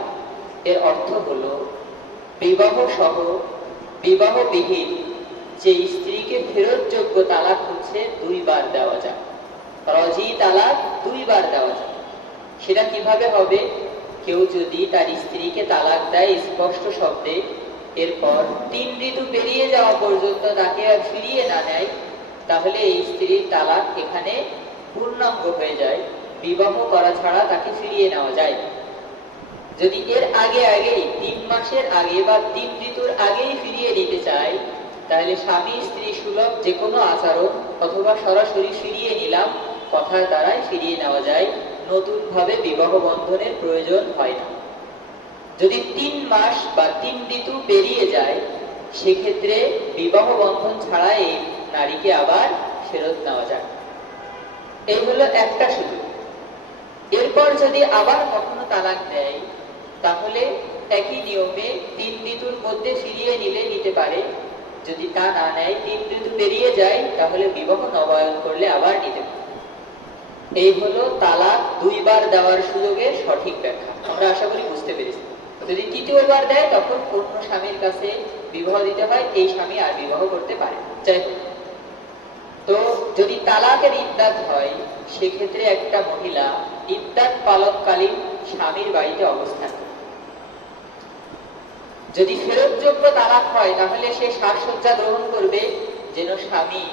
এর অর্থ হলো বিবাহ সহ বিবাহবিহীন যে স্ত্রীকে ফেরতযোগ্য তালাক হচ্ছে 2 বার দেওয়া যায়। রাজি তালাক 2 বার দেওয়া যায়। সেটা কিভাবে হবে? কেউ যদি তার স্ত্রীকে তালাক দেয় স্পষ্ট শব্দে, এরপর 3 ঋতু পেরিয়ে যাওয়া পর্যন্ত তাকে আর ফিরিয়ে না নেয়, তাহলে এই স্ত্রীর তালাক এখানে পূর্ণাঙ্গ হয়ে যায়, বিবাহ করা ছাড়া তাকে ফিরিয়ে নেওয়া যায়। যদি এর আগেই 3 মাসের আগে বা 3 ঋতুর আগেই ফিরিয়ে নিতে চায়, তাহলে স্বামী স্ত্রী সুলভ যে কোনো আচরণ অথবা সরাসরি ফিরিয়ে নিলাম কথার দ্বারাই ফিরিয়ে নেওয়া যায়, নতুন ভাবে বিবাহ বন্ধনের প্রয়োজন হয় না। যদি 3 মাস বা 3 ঋতু পেরিয়ে যায়, সেক্ষেত্রে বিবাহ বন্ধন ছাড়া এই নারীকে আবার ফেরত নেওয়া যায়। এই হলো একটা সুযোগ। এরপর যদি আবার কখনো তালাক দেয়, তাহলে একই নিয়মে 3 ঋতুর মধ্যে ফিরিয়ে নিতে পারে। যদি তা না নেয়, 3 ঋতু পেরিয়ে যায়, তাহলে বিবাহ নবায়ন করলে আবার নিতে পারে। এই হলো তালাক 2 বার দেওয়ার সুযোগের সঠিক ব্যাখ্যা। আমরা আশা করি বুঝতে পেরেছি। যদি 3য় বার দেয়, তখন অন্য স্বামীর কাছে বিবাহ দিতে হয়, এই স্বামী আর বিবাহ করতে পারে। যাই হোক, তো যদি তালাকের ইদ্দাত হয়, সেক্ষেত্রে একটা মহিলা ইদ্দাত পালনকালীন স্বামীর বাড়িতে অবস্থান করে। যদি ফেরতযোগ্য তালাক হয়, তাহলে সে সাজসজ্জা গ্রহণ করবে যেন স্বামী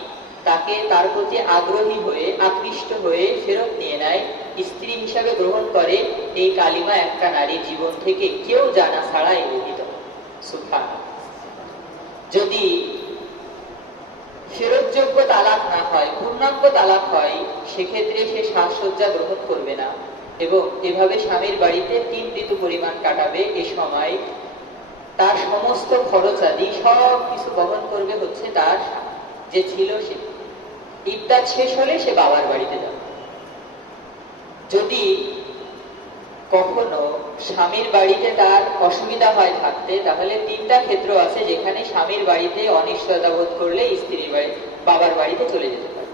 তাকে তার প্রতি আগ্রহী হয়ে আকৃষ্ট হয়ে ফেরত নিয়ে নেয়, স্ত্রী হিসাবে গ্রহণ করে। এই কালিমা একটা নারীর জীবন থেকে কেউ জানা ছাড়াই রহিত। সুবহানাল্লাহ। যদি ফেরতযোগ্য তালাক না হয়, পূর্ণাঙ্গ তালাক হয়, সেক্ষেত্রে সে সাজসজ্জা গ্রহণ করবে না এবং এভাবে স্বামীর বাড়িতে 3 ঋতু পরিমাণ কাটাবে। এ সময় তার সমস্ত খরচাদি সব কিছু বহন করবে হচ্ছে তার যে ছিল সে। ইদ্দাত শেষ হলে সে বাবার বাড়িতে যাবে। যদি কখনো স্বামীর বাড়িতে তার অসুবিধা হয় থাকতে, তাহলে 3টা ক্ষেত্র আছে যেখানে স্বামীর বাড়িতে অনিশ্চয়তা বোধ করলে স্ত্রীর বাবার বাড়িতে চলে যেতে পারে।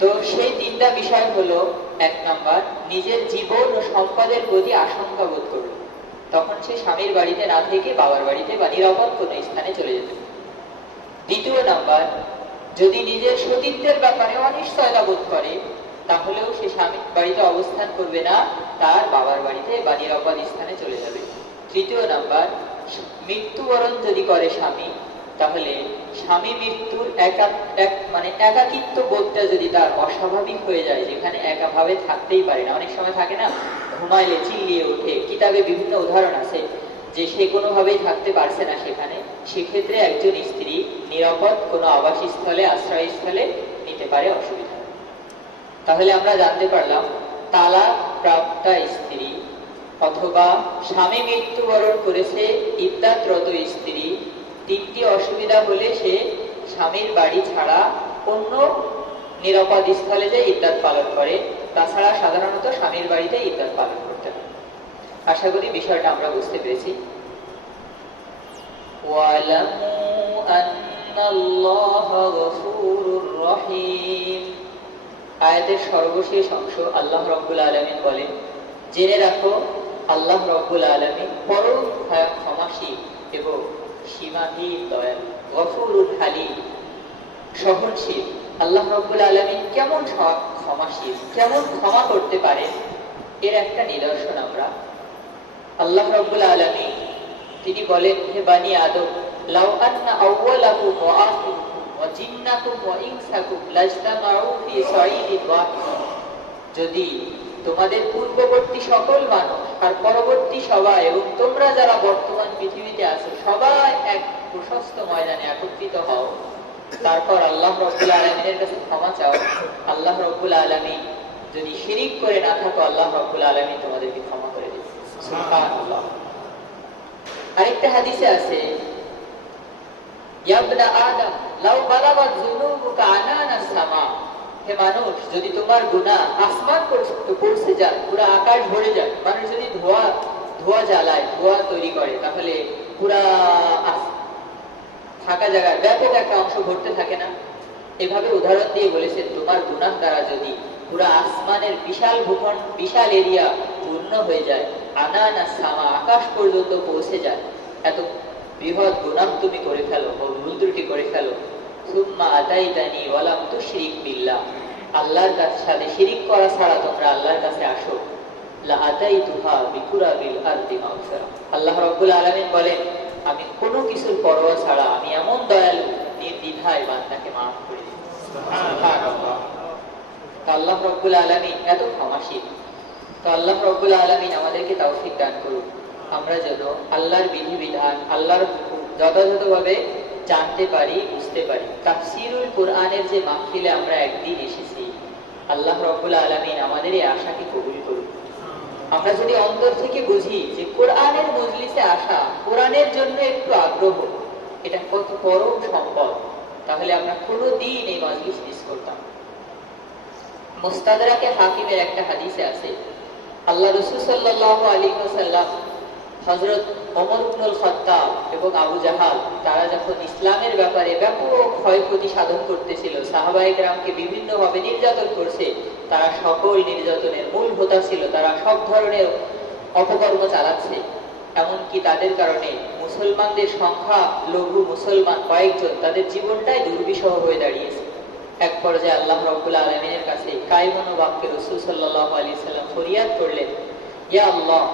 তো সেই 3টা বিষয় হলো, 1 নাম্বার, নিজের জীবন ও সম্পদের প্রতি আশঙ্কা বোধ করলো, তখন সে স্বামীর বাড়িতে না থেকে বাবার বাড়িতে বা নিরাপদ কোনো স্থানে চলে যেতে পারে। 2 নাম্বার, যদি নিজের সতীত্বের ব্যাপারে অনিশ্চয়তা বোধ করে, তাহলেও সে স্বামীর বাড়িতে অবস্থান করবে না, তার বাবার বাড়িতে বা নিরাপদ স্থানে চলে যাবে। 3 নাম্বার, মৃত্যুবরণ যদি করে স্বামী, তাহলে স্বামী মৃত্যুর একাকিত্ব বোধটা যদি তার অস্বাভাবিক হয়ে যায়, যেখানে একাভাবে থাকতেই পারে না, অনেক সময় থাকে না, ঘুমাইলে চিল্লিয়ে ওঠে, কিতাবে বিভিন্ন উদাহরণ আছে যে সে কোনোভাবেই থাকতে পারছে না সেখানে, সেক্ষেত্রে একজন স্ত্রী নিরাপদ কোনো আবাসস্থলে আশ্রয়স্থলে নিতে পারে, অসুবিধা। তাহলে আমরা জানতে পারলাম, তালাক প্রাপ্তা স্ত্রী অথবা স্বামী মৃত্যুবরণ করেছে ইদ্দাতরত স্ত্রী, 3টি অসুবিধা হলে সে স্বামীর বাড়ি ছাড়া অন্য নিরাপদ স্থলে যে ইদ্দাত পালন করে, তাছাড়া সাধারণত স্বামীর বাড়িতে ইদ্দাত পালন করতে হয়। আশা করি বিষয়টা আমরা বুঝতে পেরেছি। ওয়ালামু আন্নাল্লাহা গফুরুর রহিম। আয়াতের সর্বশেষ অংশ আল্লাহ রাব্বুল আলামিন বলেন, জেনে রাখো আল্লাহ রাব্বুল আলামিন পরম ক্ষমাশীল এবং সীমাহীন দয়ালু। গফুরুল হালিম, সহনশীল। আল্লাহ রাব্বুল আলামিন কেমন ক্ষমাশীল, কেমন ক্ষমা করতে পারেন, এর একটা নিদর্শন আমরা। আল্লাহ রাব্বুল আলামিন তিনি বলেন, হে বানি আদম, লাউ আন্না আউওয়ালাকুম ওয়া আখিরাকুম ওয়া জিন্নাকুম ওয়া ইনসাকুম লাজতামাউ ফি সাঈদিন ওয়াহিদ। যদি তোমাদের পূর্ববর্তী সকল মানুষ আর পরবর্তী সবাই এবং তোমরা যারা বর্তমান পৃথিবীতে আছো, সবাই এক প্রশস্ত ময়দানে একত্রিত হও, তারপর আল্লাহ রাব্বুল আলামিনের কাছে ক্ষমা চাও, আল্লাহ রাব্বুল আলামিন যদি শিরিক করে না থাকো, আল্লাহ রাব্বুল আলামিন তোমাদেরকে ক্ষমা করে দিবেন। সুবহানাল্লাহ। আরেকটা হাদিসে আছে, ইয়া ইবনা আদম লাউ বালাগাত যুনুবুকা আনানাস সামা, হে মানুষ, যদি তোমার গুনাহ আসমান পর্যন্ত পৌঁছে যায়, পুরো আকাশ ভরে যায়, মানুষ যদি ধোঁয়া জ্বালায়, ধোঁয়া তৈরি করে, তাহলে পুরা থাকা জায়গার ব্যাপক একটা অংশ ভরতে থাকে না? এভাবে উদাহরণ দিয়ে বলেছেন, তোমার গুনাহ দ্বারা যদি পুরা আসমানের বিশাল ভূখণ্ড, বিশাল এরিয়া পূর্ণ হয়ে যায়, আনানাস সামা, আকাশ পর্যন্ত পৌঁছে যায়, এত বৃহৎ গুনাহ তুমি করে ফেলো, ভুল ত্রুটি করে ফেলো, সুম্মা আতাইতানি ওয়া লাম তুশরিক বিল্লাহ, আল্লাহর সাথে শিরিক করা ছাড়া তোমরা আল্লাহর কাছে আসো, লা আতাইতুহা বিকুরাবিল আরদি মাগফিরা। আল্লাহ রাব্বুল আলামিন বলেন, আমি কোনো কিছুর পরোয়া ছাড়া আমি এমন দয়ালু, নির্দ্বিধায় বান্দাকে মাফ করে দিই। সুবহানাল্লাহ। তো আল্লাহ রাব্বুল আলামিন এত ক্ষমাশীল। তো আল্লাহ রাব্বুল আলামিন আমাদেরকে তৌফিক দান করুন, আমরা যেন আল্লাহর বিধিবিধান, আল্লাহর হুকুম যথাযথভাবে জানতে পারি, বুঝতে পারি। তাফসীরুল কোরআনের যে মাহফিলে আমরা একদিন এসেছি, আল্লাহ রাব্বুল আলামিন আমাদের এই আশাকে কবুল করুন। আমরা যদি অন্তর থেকে বুঝি যে কোরআনের মজলিসে আসা, কোরআনের জন্য একটু আগ্রহ, এটা কত পরম সম্পদ, তাহলে আমরা কোনোদিন এই মজলিস মিস করতাম। মুস্তাদরাকে হাকিমের একটা হাদিসে আছে, আল্লাহ রাসূল সাল্লাল্লাহু আলাইহি ওয়াসাল্লাম হযরত ওমর ইবনুল খাত্তাব এবং আবু জাহাল তারা যখন ইসলামের ব্যাপারে ব্যাপক ক্ষয়ক্ষতি সাধন করতেছিল, সাহাবায়ে কেরামকে বিভিন্নভাবে নির্যাতন করছে, তারা সকল নির্যাতনের মূল হোতা ছিল, তারা সব ধরনের অপকর্ম চালাচ্ছে। এমনকি তাদের কারণে মুসলমানদের সংখ্যা লঘু মুসলমান কয়েকজন, তাদের জীবনটাই দুর্বিষহ হয়ে দাঁড়িয়েছে। এক পর্যায়ে আল্লাহ রাব্বুল আলামিনের কাছে কায়মনো বাক্যে রাসূল সাল্লাল্লাহু আলাইহি সাল্লাম ফরিয়াদ করলেন, ইয়া আল্লাহ,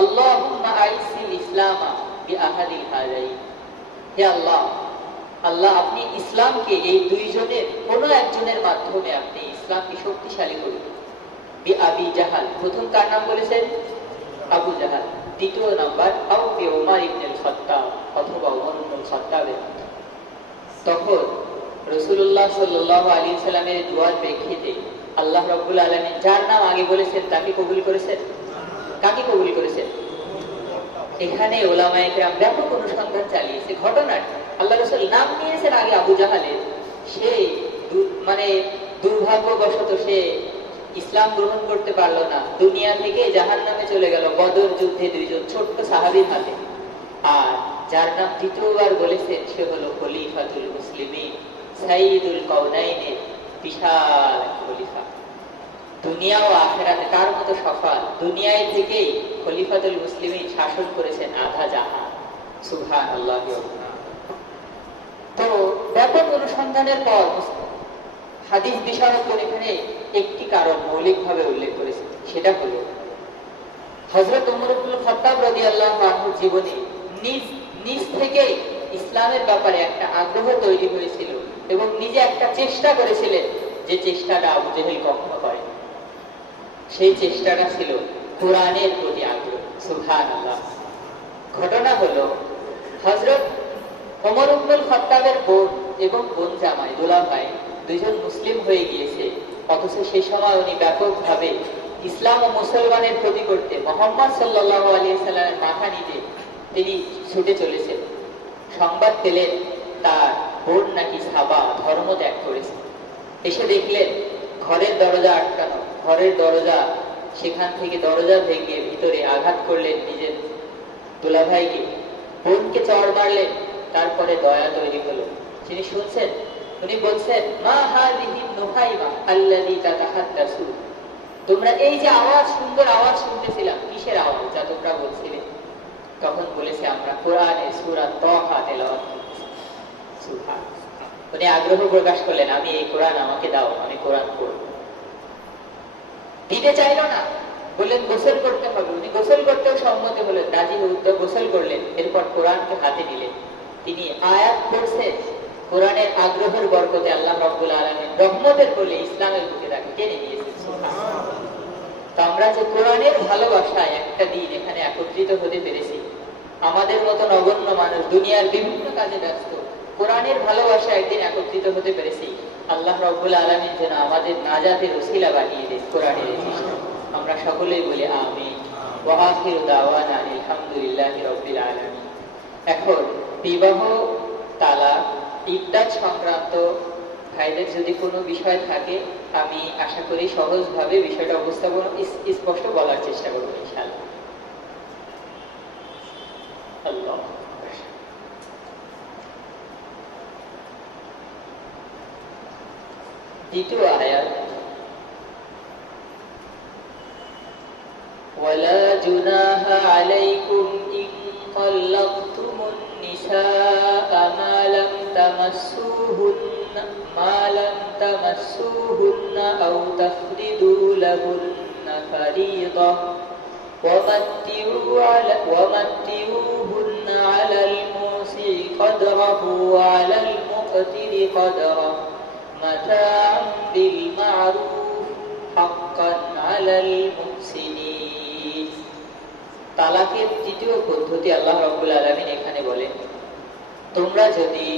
আল্লাহুম্মা আইসিল ইসলামা বিআহাদিল হাযাইন। হে আল্লাহ, আল্লাহ আপনি ইসলামকে এই দুইজনের কোন একজনের মাধ্যমে আপনি ইসলামকে শক্তিশালী করুন। বিআবি জাহাল, প্রথম কার নাম বলেছেন? আবু জাহাল। দ্বিতীয় নাম্বার আও বি উমর ইবনুল খাত্তাব, অথবা উমর ইবনুল খাত্তাবের। তখন রাসূলুল্লাহ সাল্লাল্লাহু আলাইহি সাল্লামের দুআর প্রেক্ষিতে আল্লাহ রাব্বুল আলামিন যার নাম আগে বলেছেন তাকে কবুল করেছেন। কাকে কবুল করেছেন? এখানে উলামায়ে কেরাম ব্যাপক অনুসন্ধান চালিয়েছে ঘটনাটা। আল্লাহ রাসূল নাম নিয়েছেন আগে আবু জাহালের, সে দুর্ভাগ্যবশত সে ইসলাম গ্রহণ করতে পারলো না, দুনিয়া থেকে জাহান্নামে চলে গেল বদর যুদ্ধে দুইজন ছোট্ট সাহাবীর হাতে। আর যার নাম দ্বিতীয়বার বলেছেন সে হলো খলিফাতুল মুসলিমিন, সাইয়্যিদুল কাউনাইনের বিশাল খলিফা। দুনিয়া ও আখিরাতে তার মতো সফল, দুনিয়ায় থেকেই খলিফাতুল মুসলিমিন শাসন করেছেন আধা জাহান। সুবহানাল্লাহ। তো ব্যাপক অনুসন্ধানের পর হাদিস বিশারদগণ এখানে একটি কারণ মৌলিকভাবে উল্লেখ করেছে, সেটা হলো হযরত ওমর ইবনুল খাত্তাব রাদিয়াল্লাহু আনহুর জীবনে নিজ থেকে ইসলামের ব্যাপারে একটা আগ্রহ তৈরি হয়েছিল এবং নিজে একটা চেষ্টা করেছিলেন, যে চেষ্টাটা আবু জেহেল কখনো করেনি। সেই চেষ্টাটা ছিল কোরআনের প্রতি আগ্রহ। সুবহানাল্লাহ। ঘটনা হলো হযরত ওমর ইবনুল খাত্তাবের বোন এবং বোন জামাই দুলাভাই দুইজন মুসলিম হয়ে গিয়েছে, অথচ সেই সময় উনি ব্যাপকভাবে ইসলাম ও মুসলমানের ক্ষতি করতে মুহাম্মদ সাল্লাল্লাহু আলাইহি সাল্লামের মাথা নিতে তিনি ছুটে চলেছেন। সংবাদ পেলেন তার বোন নাকি সাবা ধর্ম ত্যাগ করেছে। এসে দেখলেন ঘরের দরজা আটকানো, ঘরের দরজা, সেখান থেকে দরজা ভেঙে ভিতরে আঘাত করলেন নিজের দুলাভাইকে, বোনকে চড় মারলেন। তারপরে দয়া তৈরি হলো, তিনি শুনছেন, উনি বলছেন, মা হাযিহি নুহাইমা আল্লাযী তাতাহাদ্দাসু, তোমরা এই যে আওয়াজ, সুন্দর আওয়াজ শুনতেছিলাম, কিসের আওয়াজ যা তোমরা বলছিলে? তখন বলেছে, আমরা কোরআনের সূরা তাহা তেলাওয়াত করছি। সুবহানাল্লাহ। উনি আগ্রহ প্রকাশ করলেন, আমি এই কোরআন আমাকে দাও, আমি কোরআন পড়ব। দিতে চাইল না, বললেন গোসল করতে হবে। উনি গোসল করতেও সম্মতি হলেন, রাজি হয়ে গোসল করলেন। এরপর কোরআনকে হাতে নিলেন, তিনি আয়াত পড়ছেন। কোরআনের আগ্রহের বরকতে আল্লাহ রাব্বুল আলামিন রহমতের কোলে ইসলামের বুকে তাকে টেনে নিয়েছেন। সুবহানাল্লাহ। তো আমরা যে কোরআনের ভালোবাসায় একটা দিন এখানে একত্রিত হতে পেরেছি, আমাদের মতো নগণ্য মানুষ দুনিয়ার বিভিন্ন কাজে ব্যস্ত, কোরআনের ভালোবাসা একদিন একত্রিত হতে পেরেছি। আল্লাহ রাব্বুল আলামিন যেন আমাদের নাজাতের ওসিলা বানিয়ে দেন কোরআনের এই চেষ্টা। আমরা সকলেই বলি আমিন। ওয়া আখিরু দাওয়ানা আলহামদুলিল্লাহি রাব্বিল আলামিন। এখন বিবাহ, তালাক, ইদ্দাত সংক্রান্ত ভাইদের যদি কোনো বিষয় থাকে, আমি আশা করি সহজভাবে বিষয়টা উপস্থাপন স্পষ্ট বলার চেষ্টা করব ইনশাআল্লাহ। আল্লাহ। দ্বিতীয় আয়াত, ওয়ালা জুনাহা আলাইকুম ইন তাল্লাকতুমুন নিসাআ মা লাম তামাসসুহুন্না আও তাফরিদু লাহুন্না ফারিদা ওয়ামাত্তিউহুন্না আলাল মুসি'i قدره وعلى المقتر قدره متاعا بالمعروف হাক্কান আলাল মুহসিনিন। তালাকের তৃতীয় পদ্ধতি আল্লাহ রাব্বুল আলামিন এখানে বলেন, তোমরা যদি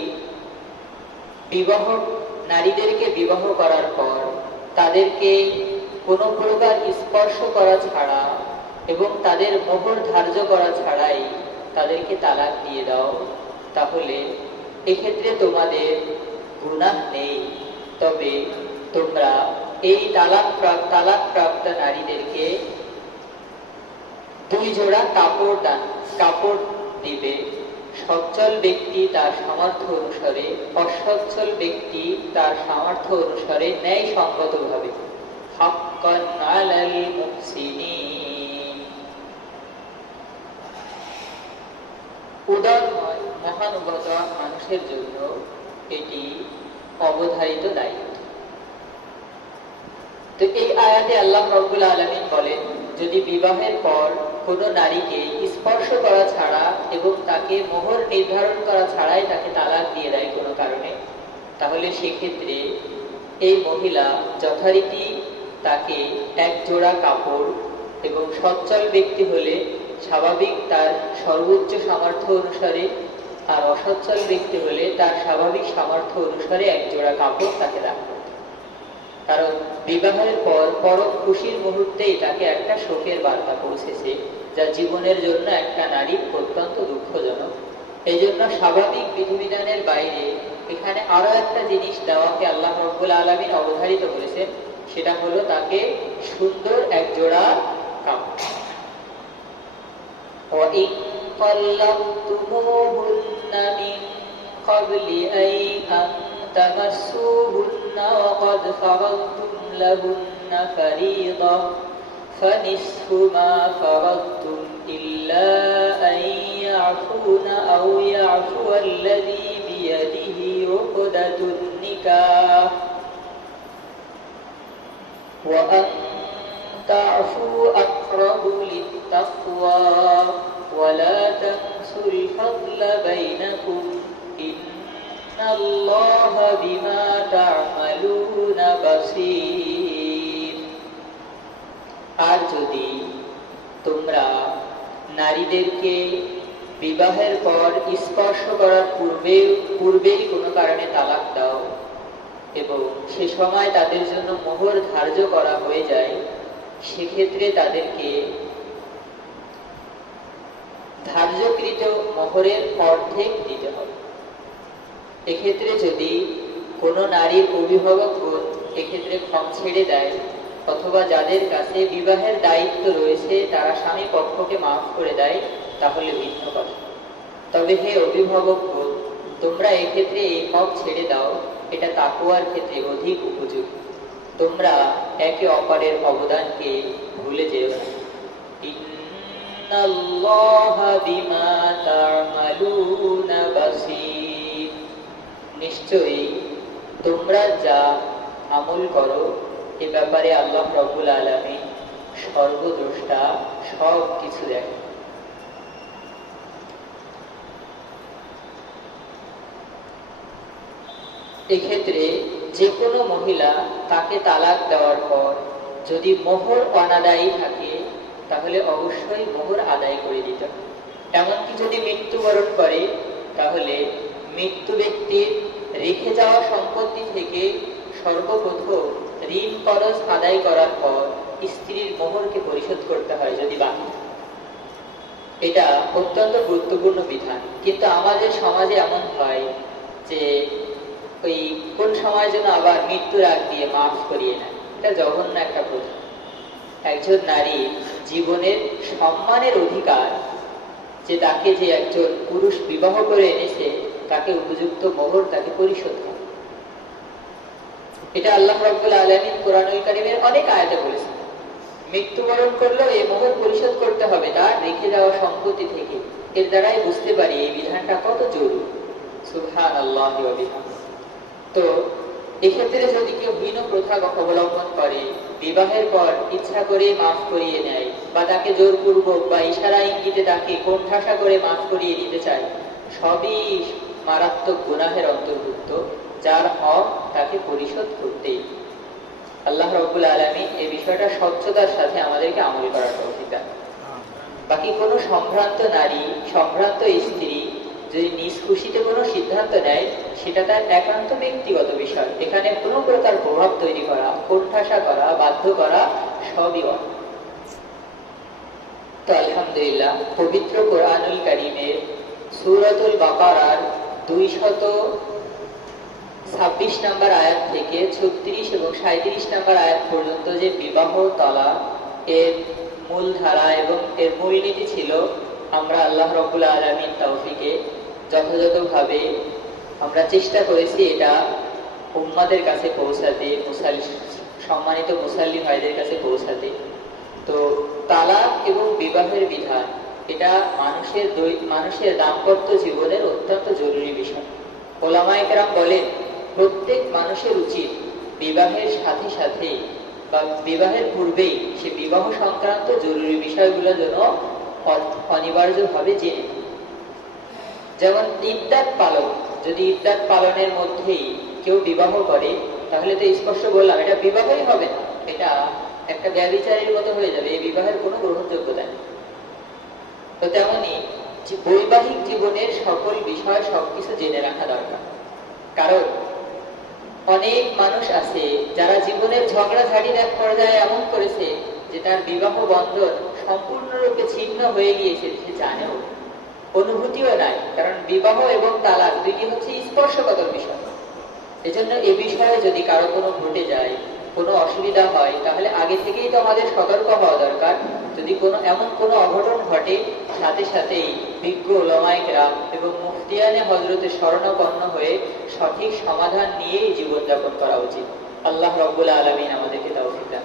নারীদেরকে বিবাহ করার পর তাদেরকে কোনো প্রকার স্পর্শ করা ছাড়া এবং তাদের মোহর ধার্য করা ছাড়াই তাদেরকে তালাক দিয়ে দাও, তাহলে এক্ষেত্রে তোমাদের গুনাহ নেই। তবে তোমরা এই তালাকপ্রাপ্ত নারীদেরকে 2 জোড়া কাপড় দিবে। সচ্ছল ব্যক্তি তার সামর্থ্য অনুসারে, অসচ্ছল ব্যক্তি তার সামর্থ্য অনুসারে ন্যায়সঙ্গতভাবে। হাক্কান আলাল মুহসিনিন। উদার মহানুভবতা মানুষের জন্য এটি অবধারিত দায়িত্ব। তো এই আয়াতে আল্লাহ রাব্বুল আলামিন বলেন, যদি বিবাহের পর কোনো নারীকে স্পর্শ করা ছাড়া এবং তাকে মোহর নির্ধারণ করা ছাড়াই তাকে তালাক দিয়ে দেয় কোনো কারণে, তাহলে সেক্ষেত্রে এই মহিলা যথারীতি তাকে 1 জোড়া কাপড় এবং সচ্ছল ব্যক্তি হলে স্বাভাবিক তার সর্বোচ্চ সামর্থ্য অনুসারে, আর অসচ্ছল ব্যক্তি হলে তার স্বাভাবিক সামর্থ্য অনুসারে 1 জোড়া কাপড় তাকে দান করতে। কারণ বিবাহের পর পরম খুশির মুহূর্তেই তাকে একটা শোকের বার্তা পৌঁছেছে, যা জীবনের জন্য একটা নারীর অত্যন্ত দুঃখজনক। এই জন্য স্বাভাবিক বিধিবিধানের বাইরে এখানে আরো একটা জিনিস দেওয়াকে আল্লাহ রাব্বুল আলামিন অবধারিত করেছেন, সেটা হলো তাকে সুন্দর 1 জোড়া কাপড়। وَإِن طَلَّقْتُمُوهُنَّ مِن قَبْلِ أَن تَمَسُّوهُنَّ وَقَدْ فَرَضْتُمْ لَهُنَّ فَرِيضَةً فَنِصْفُ مَا فَرَضْتُمْ إِلَّا أَن يَعْفُونَ أَوْ يَعْفُوَ الَّذِي بِيَدِهِ عُقْدَةُ النِّكَاحِ وَأَن تعفوا أقرب للتقوى ولا تنسوا الفضل بينكم إن الله بما تعملون بصير। আর যদি তোমরা নারীদেরকে বিবাহের পর স্পর্শ করার পূর্বেই কোনো কারণে তালাক দাও এবং সে সময় তাদের জন্য মোহর ধার্য করা হয়ে যায়, সেক্ষেত্রে তাদেরকে ধার্যকৃত মোহরের অর্ধেক দিতে হবে। এক্ষেত্রে যদি কোনো নারীর অভিভাবকগণ এক্ষেত্রে ক্ষম ছেড়ে দেয় অথবা যাদের কাছে বিবাহের দায়িত্ব রয়েছে তারা স্বামী পক্ষকে মাফ করে দেয়, তাহলে ভিন্ন কথা। তবে হে অভিভাবকগণ, তোমরা এক্ষেত্রে এই হক ছেড়ে দাও, এটা তাকওয়ার ক্ষেত্রে অধিক উপযোগী। তোমরা একে অপরের অবদানকে ভুলে যেও না। ইন্নাল্লাহা বিমা তা'মালুনা বাসীর। নিশ্চয়ই তোমরা যা আমল করো এ ব্যাপারে আল্লাহ রাব্বুল আলামিন সর্বদ্রষ্টা, সব কিছু দেখেন। এক্ষেত্রে যে কোনো মহিলা তাকে তালাক দেওয়ার পর যদি মোহর অনাদায়ী থাকে তাহলে অবশ্যই মোহর আদায় করে দিতে হবে। এমনকি যদি মৃত্যুবরণ করে তাহলে মৃত্যু ব্যক্তির রেখে যাওয়া সম্পত্তি থেকে সর্বপ্রথম ঋণ খরচ আদায় করার পর স্ত্রীর মোহরকে পরিশোধ করতে হয় যদি বাকি। এটা অত্যন্ত গুরুত্বপূর্ণ বিধান। কিন্তু আমাদের সমাজে এমন হয় যে ওই কোন সময় যেন আবার মৃত্যুর আগ দিয়ে মাফ করিয়ে নেয়। এটা জঘন্য একটা প্রথা। একজন নারী জীবনের সম্মানের অধিকার, যে তাকে যে একজন পুরুষ বিবাহ করে এনেছে তাকে উপযুক্ত মোহর তাকে পরিশোধ করে। এটা আল্লাহ রাব্বুল আলামিন কোরআনুল কারীমের অনেক আয়াতে বলেছেন। মৃত্যুবরণ করলেও এই মোহর পরিশোধ করতে হবে তার রেখে যাওয়া সম্পত্তি থেকে। এর দ্বারাই বুঝতে পারি এই বিধানটা কত জরুরি। সুবহানাল্লাহি ওয়া বিহামদিহি। তো এক্ষেত্রে যদি কেউ ভিন্ন প্রথা অবলম্বন করে, বিবাহের পর ইচ্ছা করে মাফ করিয়ে নেয় বা তাকে জোরপূর্বক বা ইশারা ইঙ্গিতে তাকে কোণঠাসা করে মাফ করিয়ে দিতে চায়, সবই মারাত্মক গুনাহের অন্তর্ভুক্ত, যার হক তাকে পরিশোধ করতেই। আল্লাহ রাব্বুল আলামিন এই বিষয়টা স্বচ্ছতার সাথে আমাদেরকে আমল করার তৌফিক দান। বাকি কোনো সম্ভ্রান্ত নারী, সম্ভ্রান্ত স্ত্রী যদি নিজ খুশিতে কোনো সিদ্ধান্ত নেয়, সেটা তার একান্ত ব্যক্তিগত বিষয়। এখানে কোনো প্রকার প্রভাব তৈরি করা, কোণঠাসা করা, বাধ্য করা সবই অন্য। তো আলহামদুলিল্লাহ, পবিত্র কোরআনুল কারীমের সূরাতুল বাকারার 226 নম্বর আয়াত থেকে 36 এবং 37 নম্বর আয়াত পর্যন্ত যে বিবাহ তালাক এর মূল ধারা এবং এর মূলনীতি ছিল, আমরা আল্লাহ রাব্বুল আলামিন তৌফিকে যথাযথভাবে আমরা চেষ্টা করেছি এটা উম্মাদের কাছে পৌঁছাতে, সম্মানিত মুসাল্লি ভাইদের কাছে পৌঁছাতে। তো তালাক এবং বিবাহের বিধান এটা মানুষের দাম্পত্য জীবনের অত্যন্ত জরুরি বিষয়। ওলামায়ে কেরাম বলেন, প্রত্যেক মানুষের উচিত বিবাহের সাথে সাথে বা বিবাহের পূর্বেই সে বিবাহ সংক্রান্ত জরুরি বিষয়গুলো যেন অনিবার্যভাবে জেনে। যেমন ইদ্দাত পালন, যদি ইদ্দাত পালনের মধ্যেই কেউ বিবাহ করে, তাহলে তো স্পষ্ট বললাম এটা বিবাহই হবে না, এটা একটা ব্যভিচারের মতো হয়ে যাবে, এই বিবাহের কোনো গ্রহণযোগ্যতা নেই। তো তেমনি বৈবাহিক জীবনের সকল বিষয় সবকিছু জেনে রাখা দরকার। কারণ অনেক মানুষ আছে যারা জীবনের ঝগড়াঝাটির এক পর্যায়ে এমন করেছে যে তার বিবাহ বন্ধন সম্পূর্ণরূপে ছিন্ন হয়ে গিয়েছে, সে জানেও, অনুভূতিও নাই। কারণ বিবাহ এবং তালাক দুইটি হচ্ছে স্পর্শকাতর বিষয়। এজন্য এ বিষয়ে যদি কারো কোনো ঘটে যায়, কোনো অসুবিধা হয়, তাহলে আগে থেকেই তো আমাদের সতর্ক হওয়া দরকার। যদি এমন কোনো অঘটন ঘটে, সাথে সাথেই বিজ্ঞ উলামায়ে কেরাম এবং মুফতিয়ানে হযরতের শরণাপন্ন হয়ে সঠিক সমাধান নিয়েই জীবনযাপন করা উচিত। আল্লাহ রাব্বুল আলামিন আমাদেরকে তৌফিক দান।